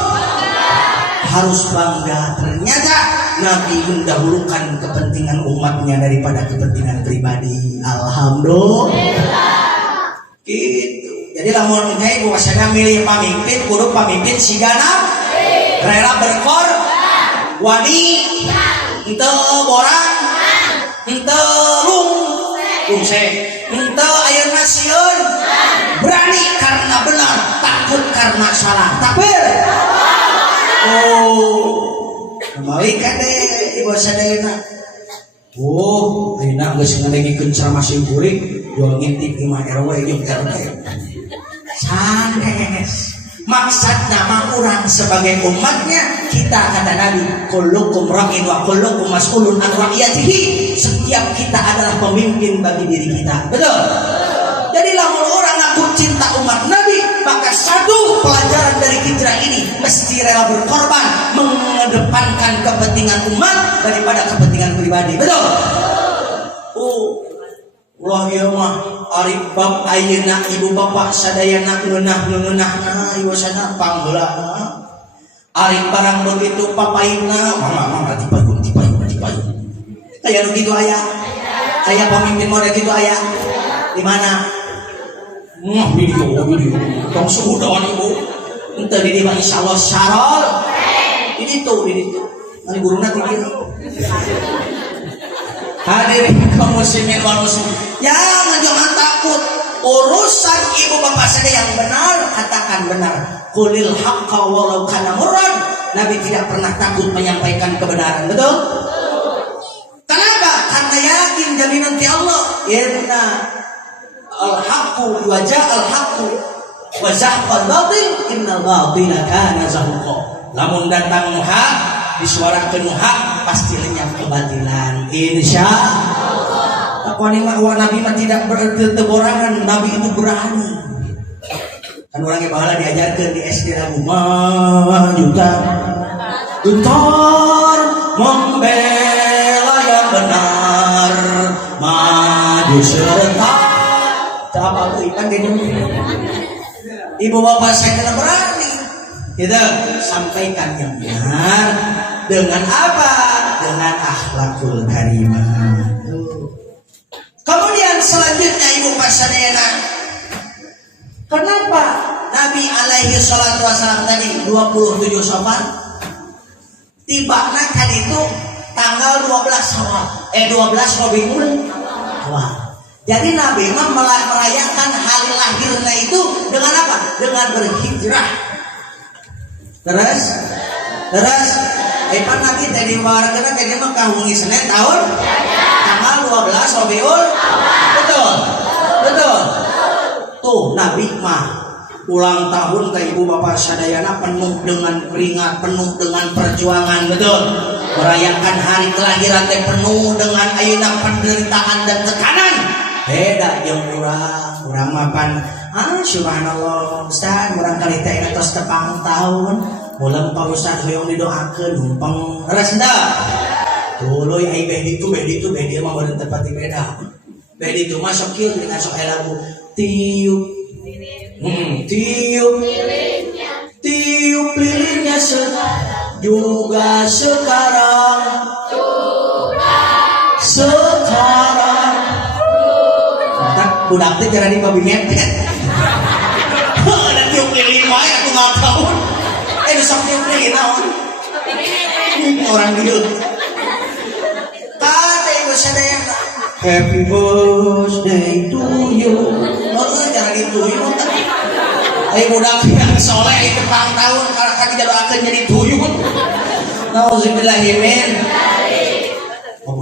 Harus bangga. Ternyata Nabi mendahulukan kepentingan umatnya daripada kepentingan pribadi. Alhamdulillah. Gitu. Jadi lamun engke kuasana milih pamimpin, kudu pamimpin sigana rela berkorban, wani henteu borang, henteu lungse, henteu ayeuna sieun, berani karena benar, takut karena salah. Takbir. Oh, kembali kade ibu sadayana. Oh, ayeuna geus ngadengikeun ceramah sim kuring. Jual ngintip 5 RW jeung RW. Sanes. Maksudna mah urang sebagai umatnya, kita kata Nabi, kullukum ra'in wa kullukum mas'ulun an ra'iyatihi. Setiap kita adalah pemimpin bagi diri kita. Betul? Jadi lamun orang ngaku cinta umat Nabi, maka satu pelajaran dari hijrah ini mesti rela berkorban, mengedepankan kepentingan umat daripada kepentingan pribadi. Betul? Ulah ieu mah ari bab ayeuna ibu bapak sadayana ngeunah-ngeunahna ieu sana pangheula. Ari barang begitu papaina, mama dipayun. Aya nu kitu aya. Aya pamimpin model kitu aya. Di mana? Video. Tong suudon ibu. Henteu di dieu insyaallah syarol. Di ditu. Ari guruna ti kieu. Hadirin kaum muslimin wal muslimin, jangan takut. Urusan ibu bapak saya yang benar, katakan benar. Qulil haqqa walau kana murran. Nabi tidak pernah takut menyampaikan kebenaran. Betul? Kenapa? Karena yakin jaminan ti Allah. Inna al-haqqu wa ja'al haqqu wa zahqal batil innal batila kana zahuqa. Lamun datang hak, disuarakeun hak, pasti lenyap kebatilan. Insya Allah. Nabi mah tidak berteborangan. Nabi itu berani. Kan orangnya bahala diajarkan di SD lagu majukan gentar membela yang benar, maju serta apa kan gini. Ibu bapak saya kena berani. Kita sampaikan yang benar dengan apa? Dengan akhlakul karimah. Kemudian selanjutnya ibu pasanena. Kenapa Nabi alaihi salatu wasallam tadi 27 Syawal tibana kan itu tanggal 12 Syawal 12 Rabiul Awal. Jadi Nabi mah merayakan hari lahirnya itu dengan apa? Dengan berhijrah. Terus Epan Nabi tadi warga tadi mah kahungi Senin tahun tanggal 12 Rabiul. Betul. Tuh Nabi mah ulang tahun ke ibu bapak sadayana penuh dengan keringat, penuh dengan perjuangan. Betul. Merayakan hari kelahiran teh penuh dengan ayeuna penderitaan dan tekanan. Beda jeung urang mapan. Subhanallah Ustaz, urang kali teh tos tepang tahun. Mulam Pak Ustaz hoyong didoakeun numpang res da. Tuluy ai bedi dia mah beureun tepati beda. Bedi itu masuk kieu dengan sok lagu tiup lilinnya juga sekarang tak budak teh cara di babi ngepet ada tiup lilin wae aku nggak tahu sok tiup lilin naon orang gitu kata ibu sadayana happy birthday to you. Jangan dituyul. Ayo budak yang soleh itu pang tahun kalau kaki didoakeun jadi tuyul. Nauzubillahimin.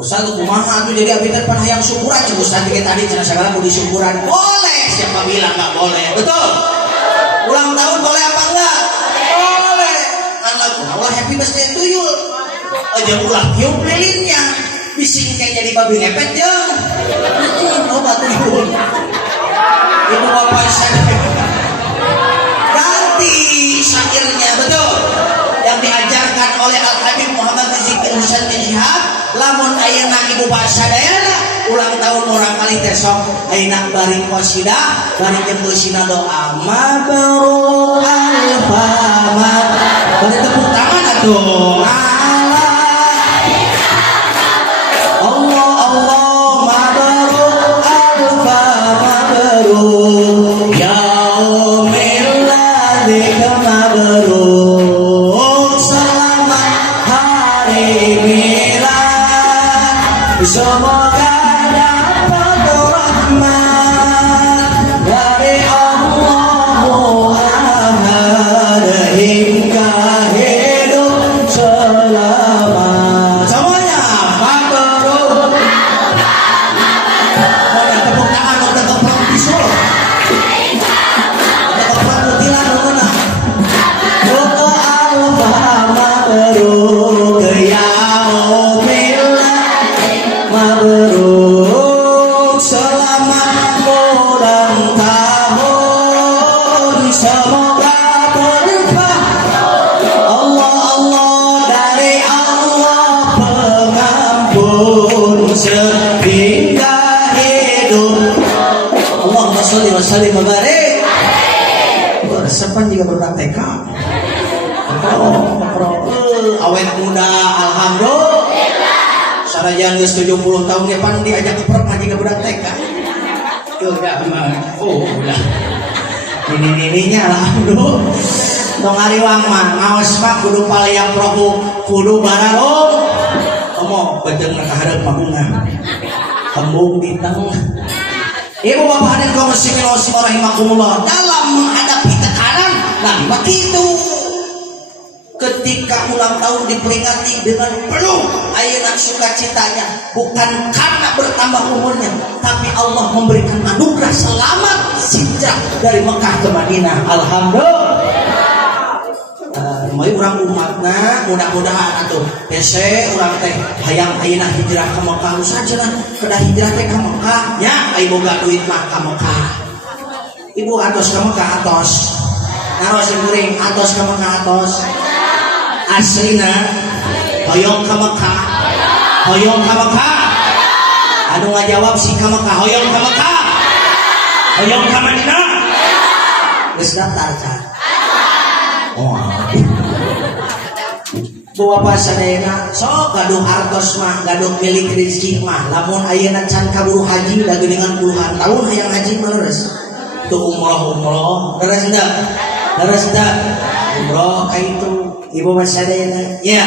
Ustaz kumaha tuh jadi abdi teh pan hayang syukuran cek Ustaz ge tadi cenah sagala kudu syukuran. Boleh, siapa bilang enggak boleh? Betul. Ulang tahun boleh apa enggak? Boleh. Allah happy birthday to you. Aja ulah tiup lilinnya. Bising kayak jadi babi ngepet jeung. Obat ibu. Ibu bapak saya ganti syairnya. Betul. Yang diajarkan oleh Al-Habib Muhammad Rizki Husain bin Syihab. Lamun ayeuna ibu bapak sadayana ulang tahun orang kali tesok ayeuna bari qasidah bari jeung beusina doa mabrur alfama. Bari tepuk tangan atuh. Semoga dapat rahmat dari Allah Muhammad hingga hidup wa sallim wa barik. Resepan juga budak TK. Awet muda alhamdulillah. Sarajan geus 70 tahun ge pan diajak ke perang juga budak TK. Enggak mah. Oh, udah. Ini alhamdulillah. Tong ariwang mah ngaos mah kudu palayang prohu, kudu baralong. Komo bedeung ka hareup mah bunga. Kembung di tengah. Ibu bapak dan kaum muslimin rahimakumullah, dalam menghadapi tekanan nah begitu ketika ulang tahun diperingati dengan penuh ayeuna sukacitanya, bukan karena bertambah umurnya, tapi Allah memberikan anugerah selamat hijrah dari Mekah ke Madinah. Alhamdulillah. Mai urang umatna mudah-mudahan atuh hese urang teh hayang ayeuna hijrah ka Mekah sajalah kedah hijrah teh ka Mekah nya ai boga duit mah ka Mekah. Ibu atos ka Mekah atos. Naros kuring atos ka Mekah atos. Aslina hoyong ka Mekah. Hoyong ka Mekah. Anu ngajawab si ka Mekah hoyong ka Mekah. Hoyong ka Madinah. Geus daftar can. Oh. Bawa sadayana sok gaduh hartos mah gaduh milik rezeki mah lamun ayeuna can kaburu haji da geuningan puluhan tahun hayang haji mah leres tuh umroh leres da umroh kaitu ibu sadayana ya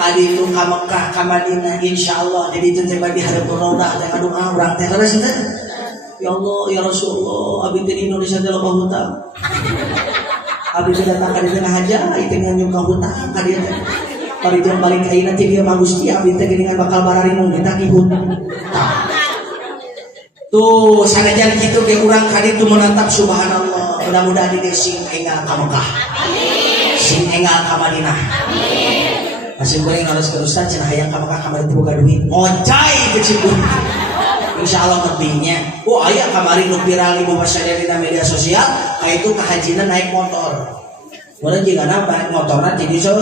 tadi itu ka Mekah ka Madinah insyaallah jadi itu teh badi hareup roda teh doa urang teh leres da ya Allah ya Rasulullah abdi di Indonesia teh loba hutang abdi datang ka dieu haja itu nganyung ka hutang ka dieu teh parijang balik ayeuna teh dia Gusti abdi teh geuningan bakal bararingung ditagih hutang. Tuh sanajan kitu ge urang ka ditu menatap subhanallah. Mudah-mudahan di sing enggal ka Mekah. Amin. Sing enggal ka Madinah. Amin. Masih goreng harus ke Ustaz cenah hayang ka Mekah kamari teh boga duit. Ngocai ke Ciputi. Insyaallah lebihnya. Oh aya kamari nu viral ibu masyarakat di media sosial kaitu kahajina naik motor. Mulai jika naik motorna jadi set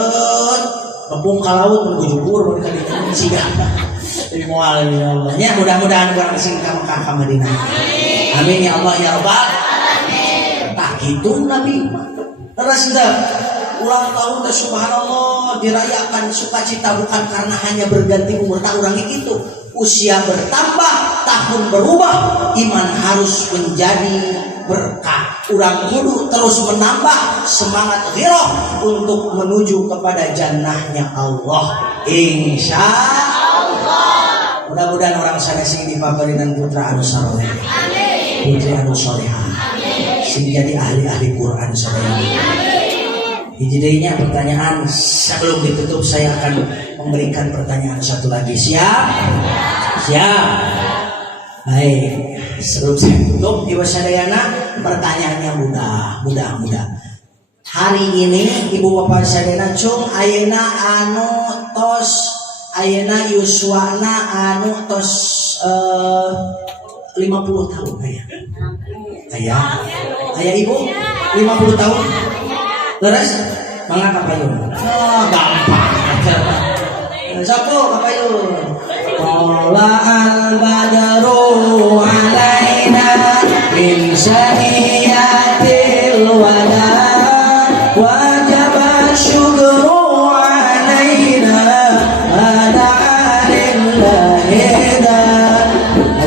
kepung ka laut menujubur mereka di siga. Jadi moal ya Allah. Ya mudah-mudahan urang sing ka Mekah ka Madinah. Amin ya Allah ya Rabbal alamin. Tah kitu Nabi. Terus ulang tahun teh subhanallah dirayakan sukacita bukan karena hanya berganti umur tak urang itu. Usia bertambah, tahun berubah, iman harus menjadi berkah. Urang kudu terus menambah semangat ghirah untuk menuju kepada jannahnya Allah. Insya Allah. Mudah-mudahan orang sanesing dipabarinan putra anu saleh, putri anu salehah, sing jadi ahli-ahli Quran sadaya. Hijrinya pertanyaan sebelum ditutup saya akan memberikan pertanyaan satu lagi. Siap? Siap. Baik, sebelum saya tutup Ibu Sadayana pertanyaannya mudah. Hari ini Ibu Bapak Sadayana cung ayeuna anu tos ayeuna yuswana anu tos 50 tahun aya Ibu 50 tahun. Leres? Mangga kapayun. Oh, gampang aja. Sapo kapayun. Qala al-badru alaina min saniyatil wala wajaba syukru alaina ala alillahida.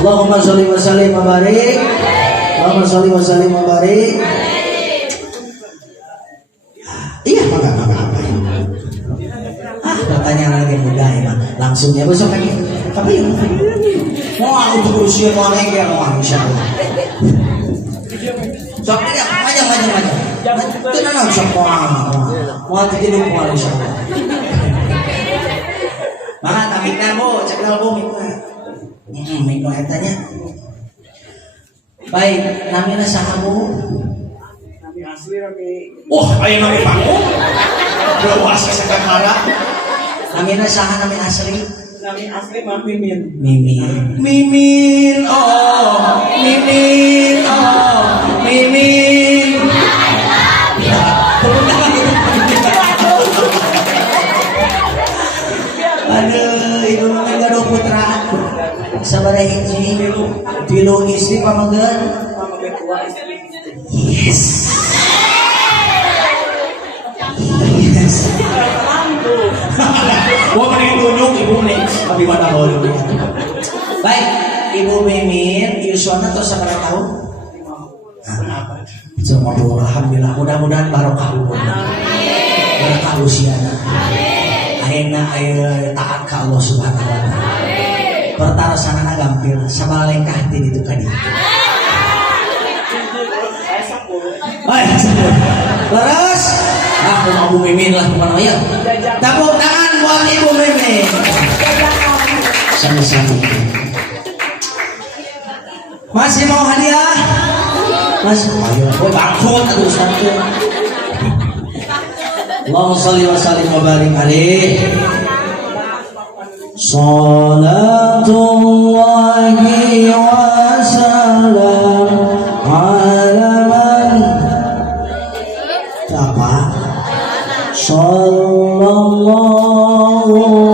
Allahumma sholli wa sallim wa barik. Allahumma sholli wa sallim wa barik. Iya, apa ya? Pertanyaan lagi mudah ya, langsung ya besok lagi. Apa ya? Mau untuk usia mau lagi ya, mau insyaallah. Sok aja, maju. Tenang, sok mau tidur mau insyaallah. Mana tamikna Bu, cekal Bu mikna. Mikna etanya. Baik, namina saha Bu? Asli rame. Ayo nami panggung. Luas kesekakara. Namina saha nami asli? Nami asli mah Mimin. Mimin. Oh, Mimin. Aduh, ibu mah gaduh putra. Sabaraha hiji? 3 istri pamegeun. Yes. Yes. Gua mending tunjuk ibu nih. Tapi mana boleh. Baik, Ibu Mimin, Yuswana atau seberapa tahun? Kenapa? Alhamdulillah, mudah-mudahan barokah umur. Barokah usiana. Ayeuna taat ka Allah Subhanahu wa taala. Pertara sanana gampil, sabalengkah ti ditu ka ditu. Baik, terus aku Ibu Mimin lah kemana ya? Tepuk tangan buat Ibu Mimin. Sama-sama. Masih mau hadiah? Mas, ayo, bangkrut atuh satu. Allahumma shalli wa sallim wa barik alaihi. Salatullahi wa salam ala man apa? Sallallahu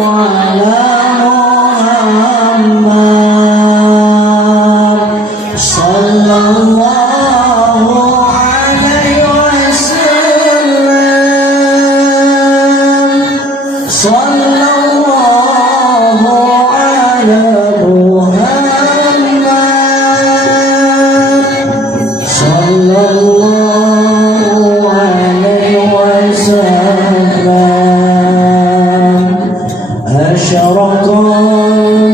ala Muhammad sallallahu alaihi wasallam sallallahu ala Muhammad sallallahu alaihi wasallam asyaraqal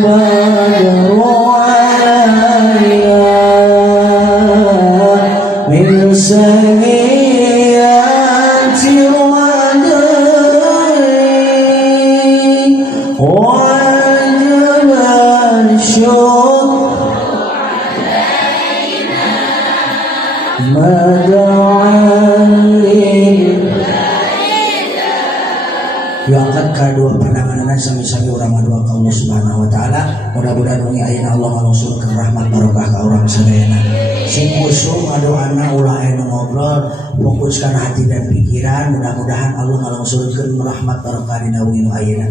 badru alayna min saniyati wadai wajib syukur diangkat kedua pandangan sami-sami urang ngadua ka Allah Subhanahu wa taala. Mudah-mudahan ungi ayeuna Allah ngalungsurkeun rahmat barokah ka urang sadayana. Sing kusum ngadoana ulah aya nu ngobrol, fokuskan hati dan pikiran. Mudah-mudahan Allah ngalungsurkeun rahmat barokah dina ungi nu ayeuna.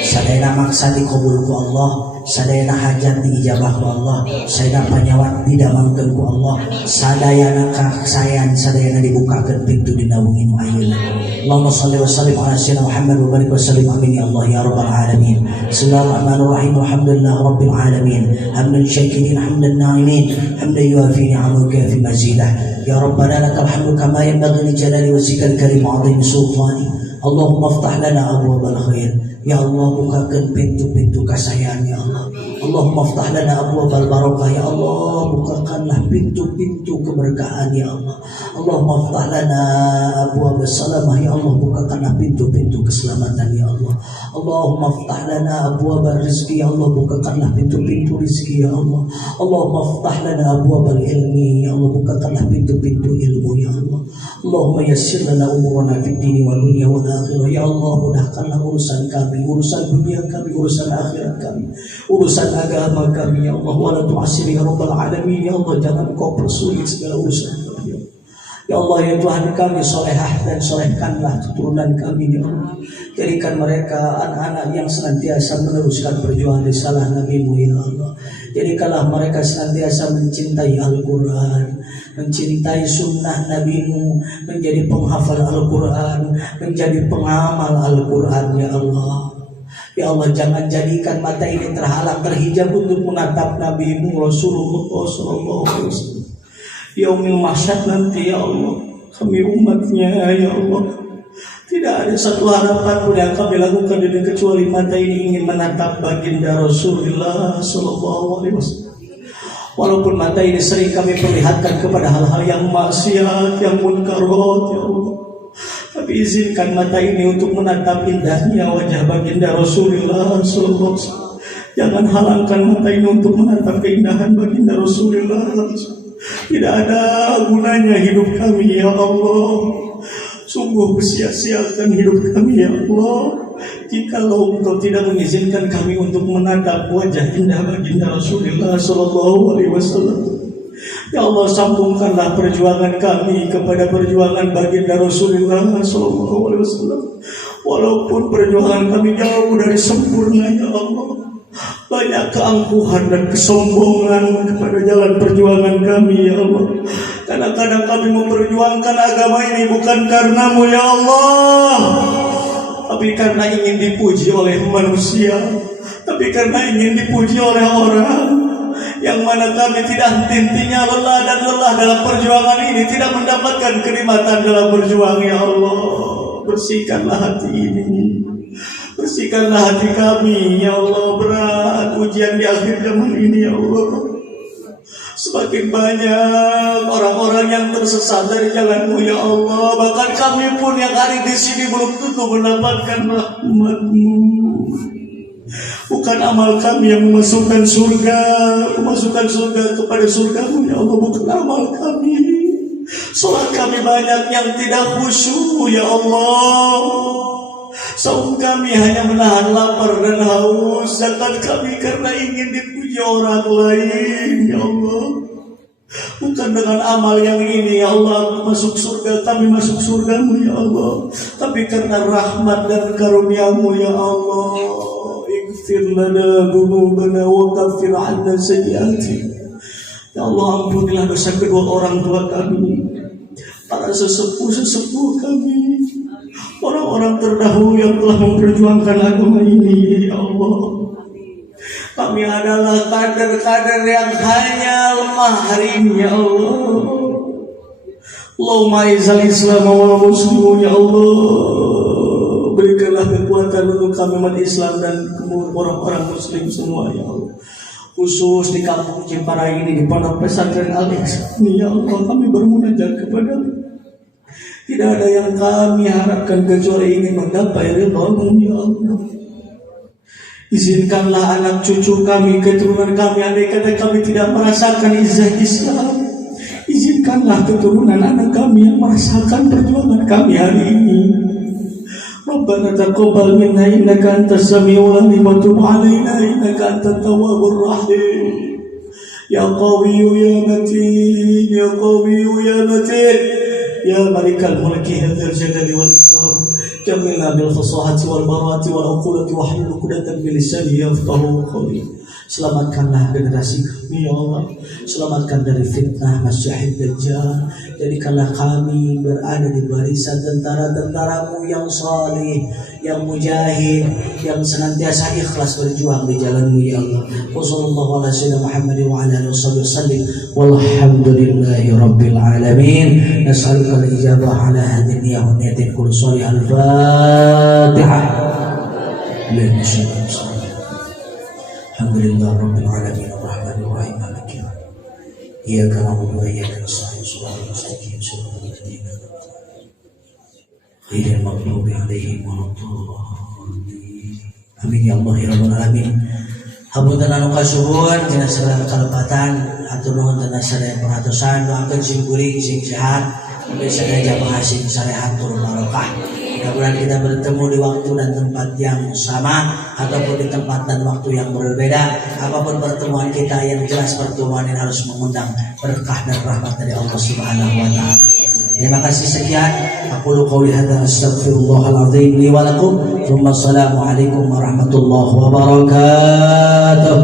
Sadayana maksa dikabul ku Allah, sadayana hajat diijabah ku Allah, sadayana panyawat didamangkeun ku Allah, sadayana kasayan, sadayana dibukakeun pintu dina ungi nu ayeuna. Allahumma shalli wa sallim ala sayyidina Muhammad wa barik wa sallim amin ya Allah ya rabbal alamin. Bismillahirrahmanirrahim. Alhamdulillahi rabbil alamin. Hamdan syakirin hamdan na'imin. Hamdan yuafi ni'amahu fi mazidah. Ya rabbana lakal hamdu kama yanbaghi li jalali wajhikal karim 'azim sultani. Allahumma iftah lana abwaabal khair. Ya Allah, bukakan pintu-pintu kasayaan ya Allah. Allahumma iftah lana abwaabal barakah ya Allah, bukakanlah pintu-pintu keberkahan ya Allah. Allahumma iftah lana abwaabas salamah ya Allah, bukakanlah pintu-pintu keselamatan ya Allah. Allahumma iftah lana abwaabal rizki ya Allah, bukakanlah pintu-pintu rizki ya Allah. Allahumma iftah lana abwaabal ilmi ya Allah, bukakanlah pintu-pintu ilmu ya Allah. Allahumma yassir lana umurana fid dini wal dunya wal akhirah ya Allah, mudahkanlah urusan kami, urusan dunia kami, urusan akhirat kami, urusan agama kami ya Allah. Wa la tu'assir ya rabbal alamin ya Allah, jangan kau persulit segala urusan kami ya Allah. Ya Allah ya Tuhan kami, solehah dan solehkanlah keturunan kami ya Allah. Jadikan mereka anak-anak yang senantiasa meneruskan perjuangan risalah Nabi-Mu ya Allah. Jadikanlah mereka senantiasa mencintai Al-Quran, mencintai sunnah Nabi-Mu, menjadi penghafal Al-Quran, menjadi pengamal Al-Quran ya Allah. Ya Allah, jangan jadikan mata ini terhalang, terhijab untuk menatap Nabi-Mu Rasulullah SAW. Yaumil mahsyar nanti ya Allah, kami umatnya ya Allah, tidak ada satu harapan pun yang kami lakukan ini kecuali mata ini ingin menatap baginda Rasulullah SAW. Walaupun mata ini sering kami perlihatkan kepada hal-hal yang maksiat, yang munkarat ya Allah, tapi izinkan mata ini untuk menatap indahnya wajah baginda Rasulullah SAW. Jangan halangkan mata ini untuk menatap keindahan baginda Rasulullah. Tidak ada gunanya hidup kami ya Allah. Sungguh sia-siakan hidup kami ya Allah, jikalau Engkau tidak mengizinkan kami untuk menatap wajah indah baginda Rasulullah SAW. Ya Allah, sambungkanlah perjuangan kami kepada perjuangan baginda Rasulullah SAW. Walaupun perjuangan kami jauh dari sempurna ya Allah, banyak keangkuhan dan kesombongan kepada jalan perjuangan kami ya Allah. Kadang-kadang kami memperjuangkan agama ini bukan karenamu ya Allah, tapi karena ingin dipuji oleh manusia, tapi karena ingin dipuji oleh orang, yang mana kami tidak henti-hentinya lelah dan lelah dalam perjuangan ini, tidak mendapatkan kenikmatan dalam berjuang ya Allah. Bersihkanlah hati ini, bersihkanlah hati kami ya Allah. Berat ujian di akhir zaman ini ya Allah. Semakin banyak orang-orang yang tersesat dari jalan-Mu ya Allah. Bahkan kami pun yang hari di sini belum tentu mendapatkan rahmat-Mu. Bukan amal kami yang memasukkan surga kepada surga-Mu ya Allah. Bukan amal kami. Salat kami banyak yang tidak khusyuk ya Allah. Saum kami hanya menahan lapar dan haus. Zakat kami karena ingin dipuji orang lain ya Allah. Bukan dengan amal yang ini ya Allah masuk surga, kami masuk surga-Mu ya Allah, tapi karena rahmat dan karunia-Mu ya Allah. Ighfir lana dzunubana wa kaffir 'anna sayyi'atina. Ya Allah, ampunilah dosa kedua orang tua kami, para sesepuh kami, orang-orang terdahulu yang telah memperjuangkan agama ini ya Allah. Kami adalah kader-kader yang hanya lemah hari ini ya Allah. Allahumma izzal Islam wal muslimin ya Allah. Berikanlah kekuatan untuk kami umat Islam dan orang-orang muslim semua ya Allah. Khusus di kampung Ciparai ini, di Pondok Pesantren Al-Ihsan ya Allah, kami bermunajat kepada-Mu. Tidak ada yang kami harapkan kecuali ingin menggapai ridha-Mu ya Allah. Izinkanlah anak cucu kami, keturunan kami, andai kata kami tidak merasakan izah Islam, izinkanlah keturunan anak kami yang merasakan perjuangan kami hari ini. Rabbana taqabbal minna innaka antas samiul alim wa tub 'alaina innaka antat tawwabur rahim. Ya qawiyyu ya matin, ya qawiyyu ya matin, ya malikal mulki hadzal jalali wal ikram. Jamilna bil fasahati wal barati wal uqulati wa halul 'uqdatan bil lisani yafqahu qawli. Selamatkanlah generasi kami ya Allah. Selamatkan dari fitnah Masih Dajjal. Jadikanlah kami berada di barisan tentara-tentara-Mu yang salih, yang mujahid, yang senantiasa ikhlas berjuang di jalan-Mu ya Allah. Wassallallahu ala sayyidina Muhammad wa ala alihi wasallam. Walhamdulillahi rabbil alamin. Nas'aluka al-ijabah ala hadhihi niyyah wa niyatin kulli shalih al-Fatihah. Alhamdulillah rabbil alamin arrahmanir rahim maliki yaumiddin. Iyyaka na'budu wa iyyaka nasta'in. Shiratal mustaqim shiratal ladzina an'amta 'alaihim ghairil maghdubi 'alaihim waladdallin. Amin ya Allah ya rabbal alamin. Hapunten anu kasuhun tina segala kalepatan, hatur nuhun tina sadaya perhatosan, doakeun sing kuring sing sehat, mugi sadaya jamaah sing sarehatur barokah. Mudah-mudahan kita bertemu di waktu dan tempat yang sama ataupun di tempat dan waktu yang berbeda. Apapun pertemuan kita, yang jelas pertemuan ini harus mengundang berkah dan rahmat dari Allah Subhanahu wa taala. Terima kasih sekian. Aqulu qouli hadza astaghfirullahal azim li wa lakum. Assalamualaikum warahmatullahi wabarakatuh.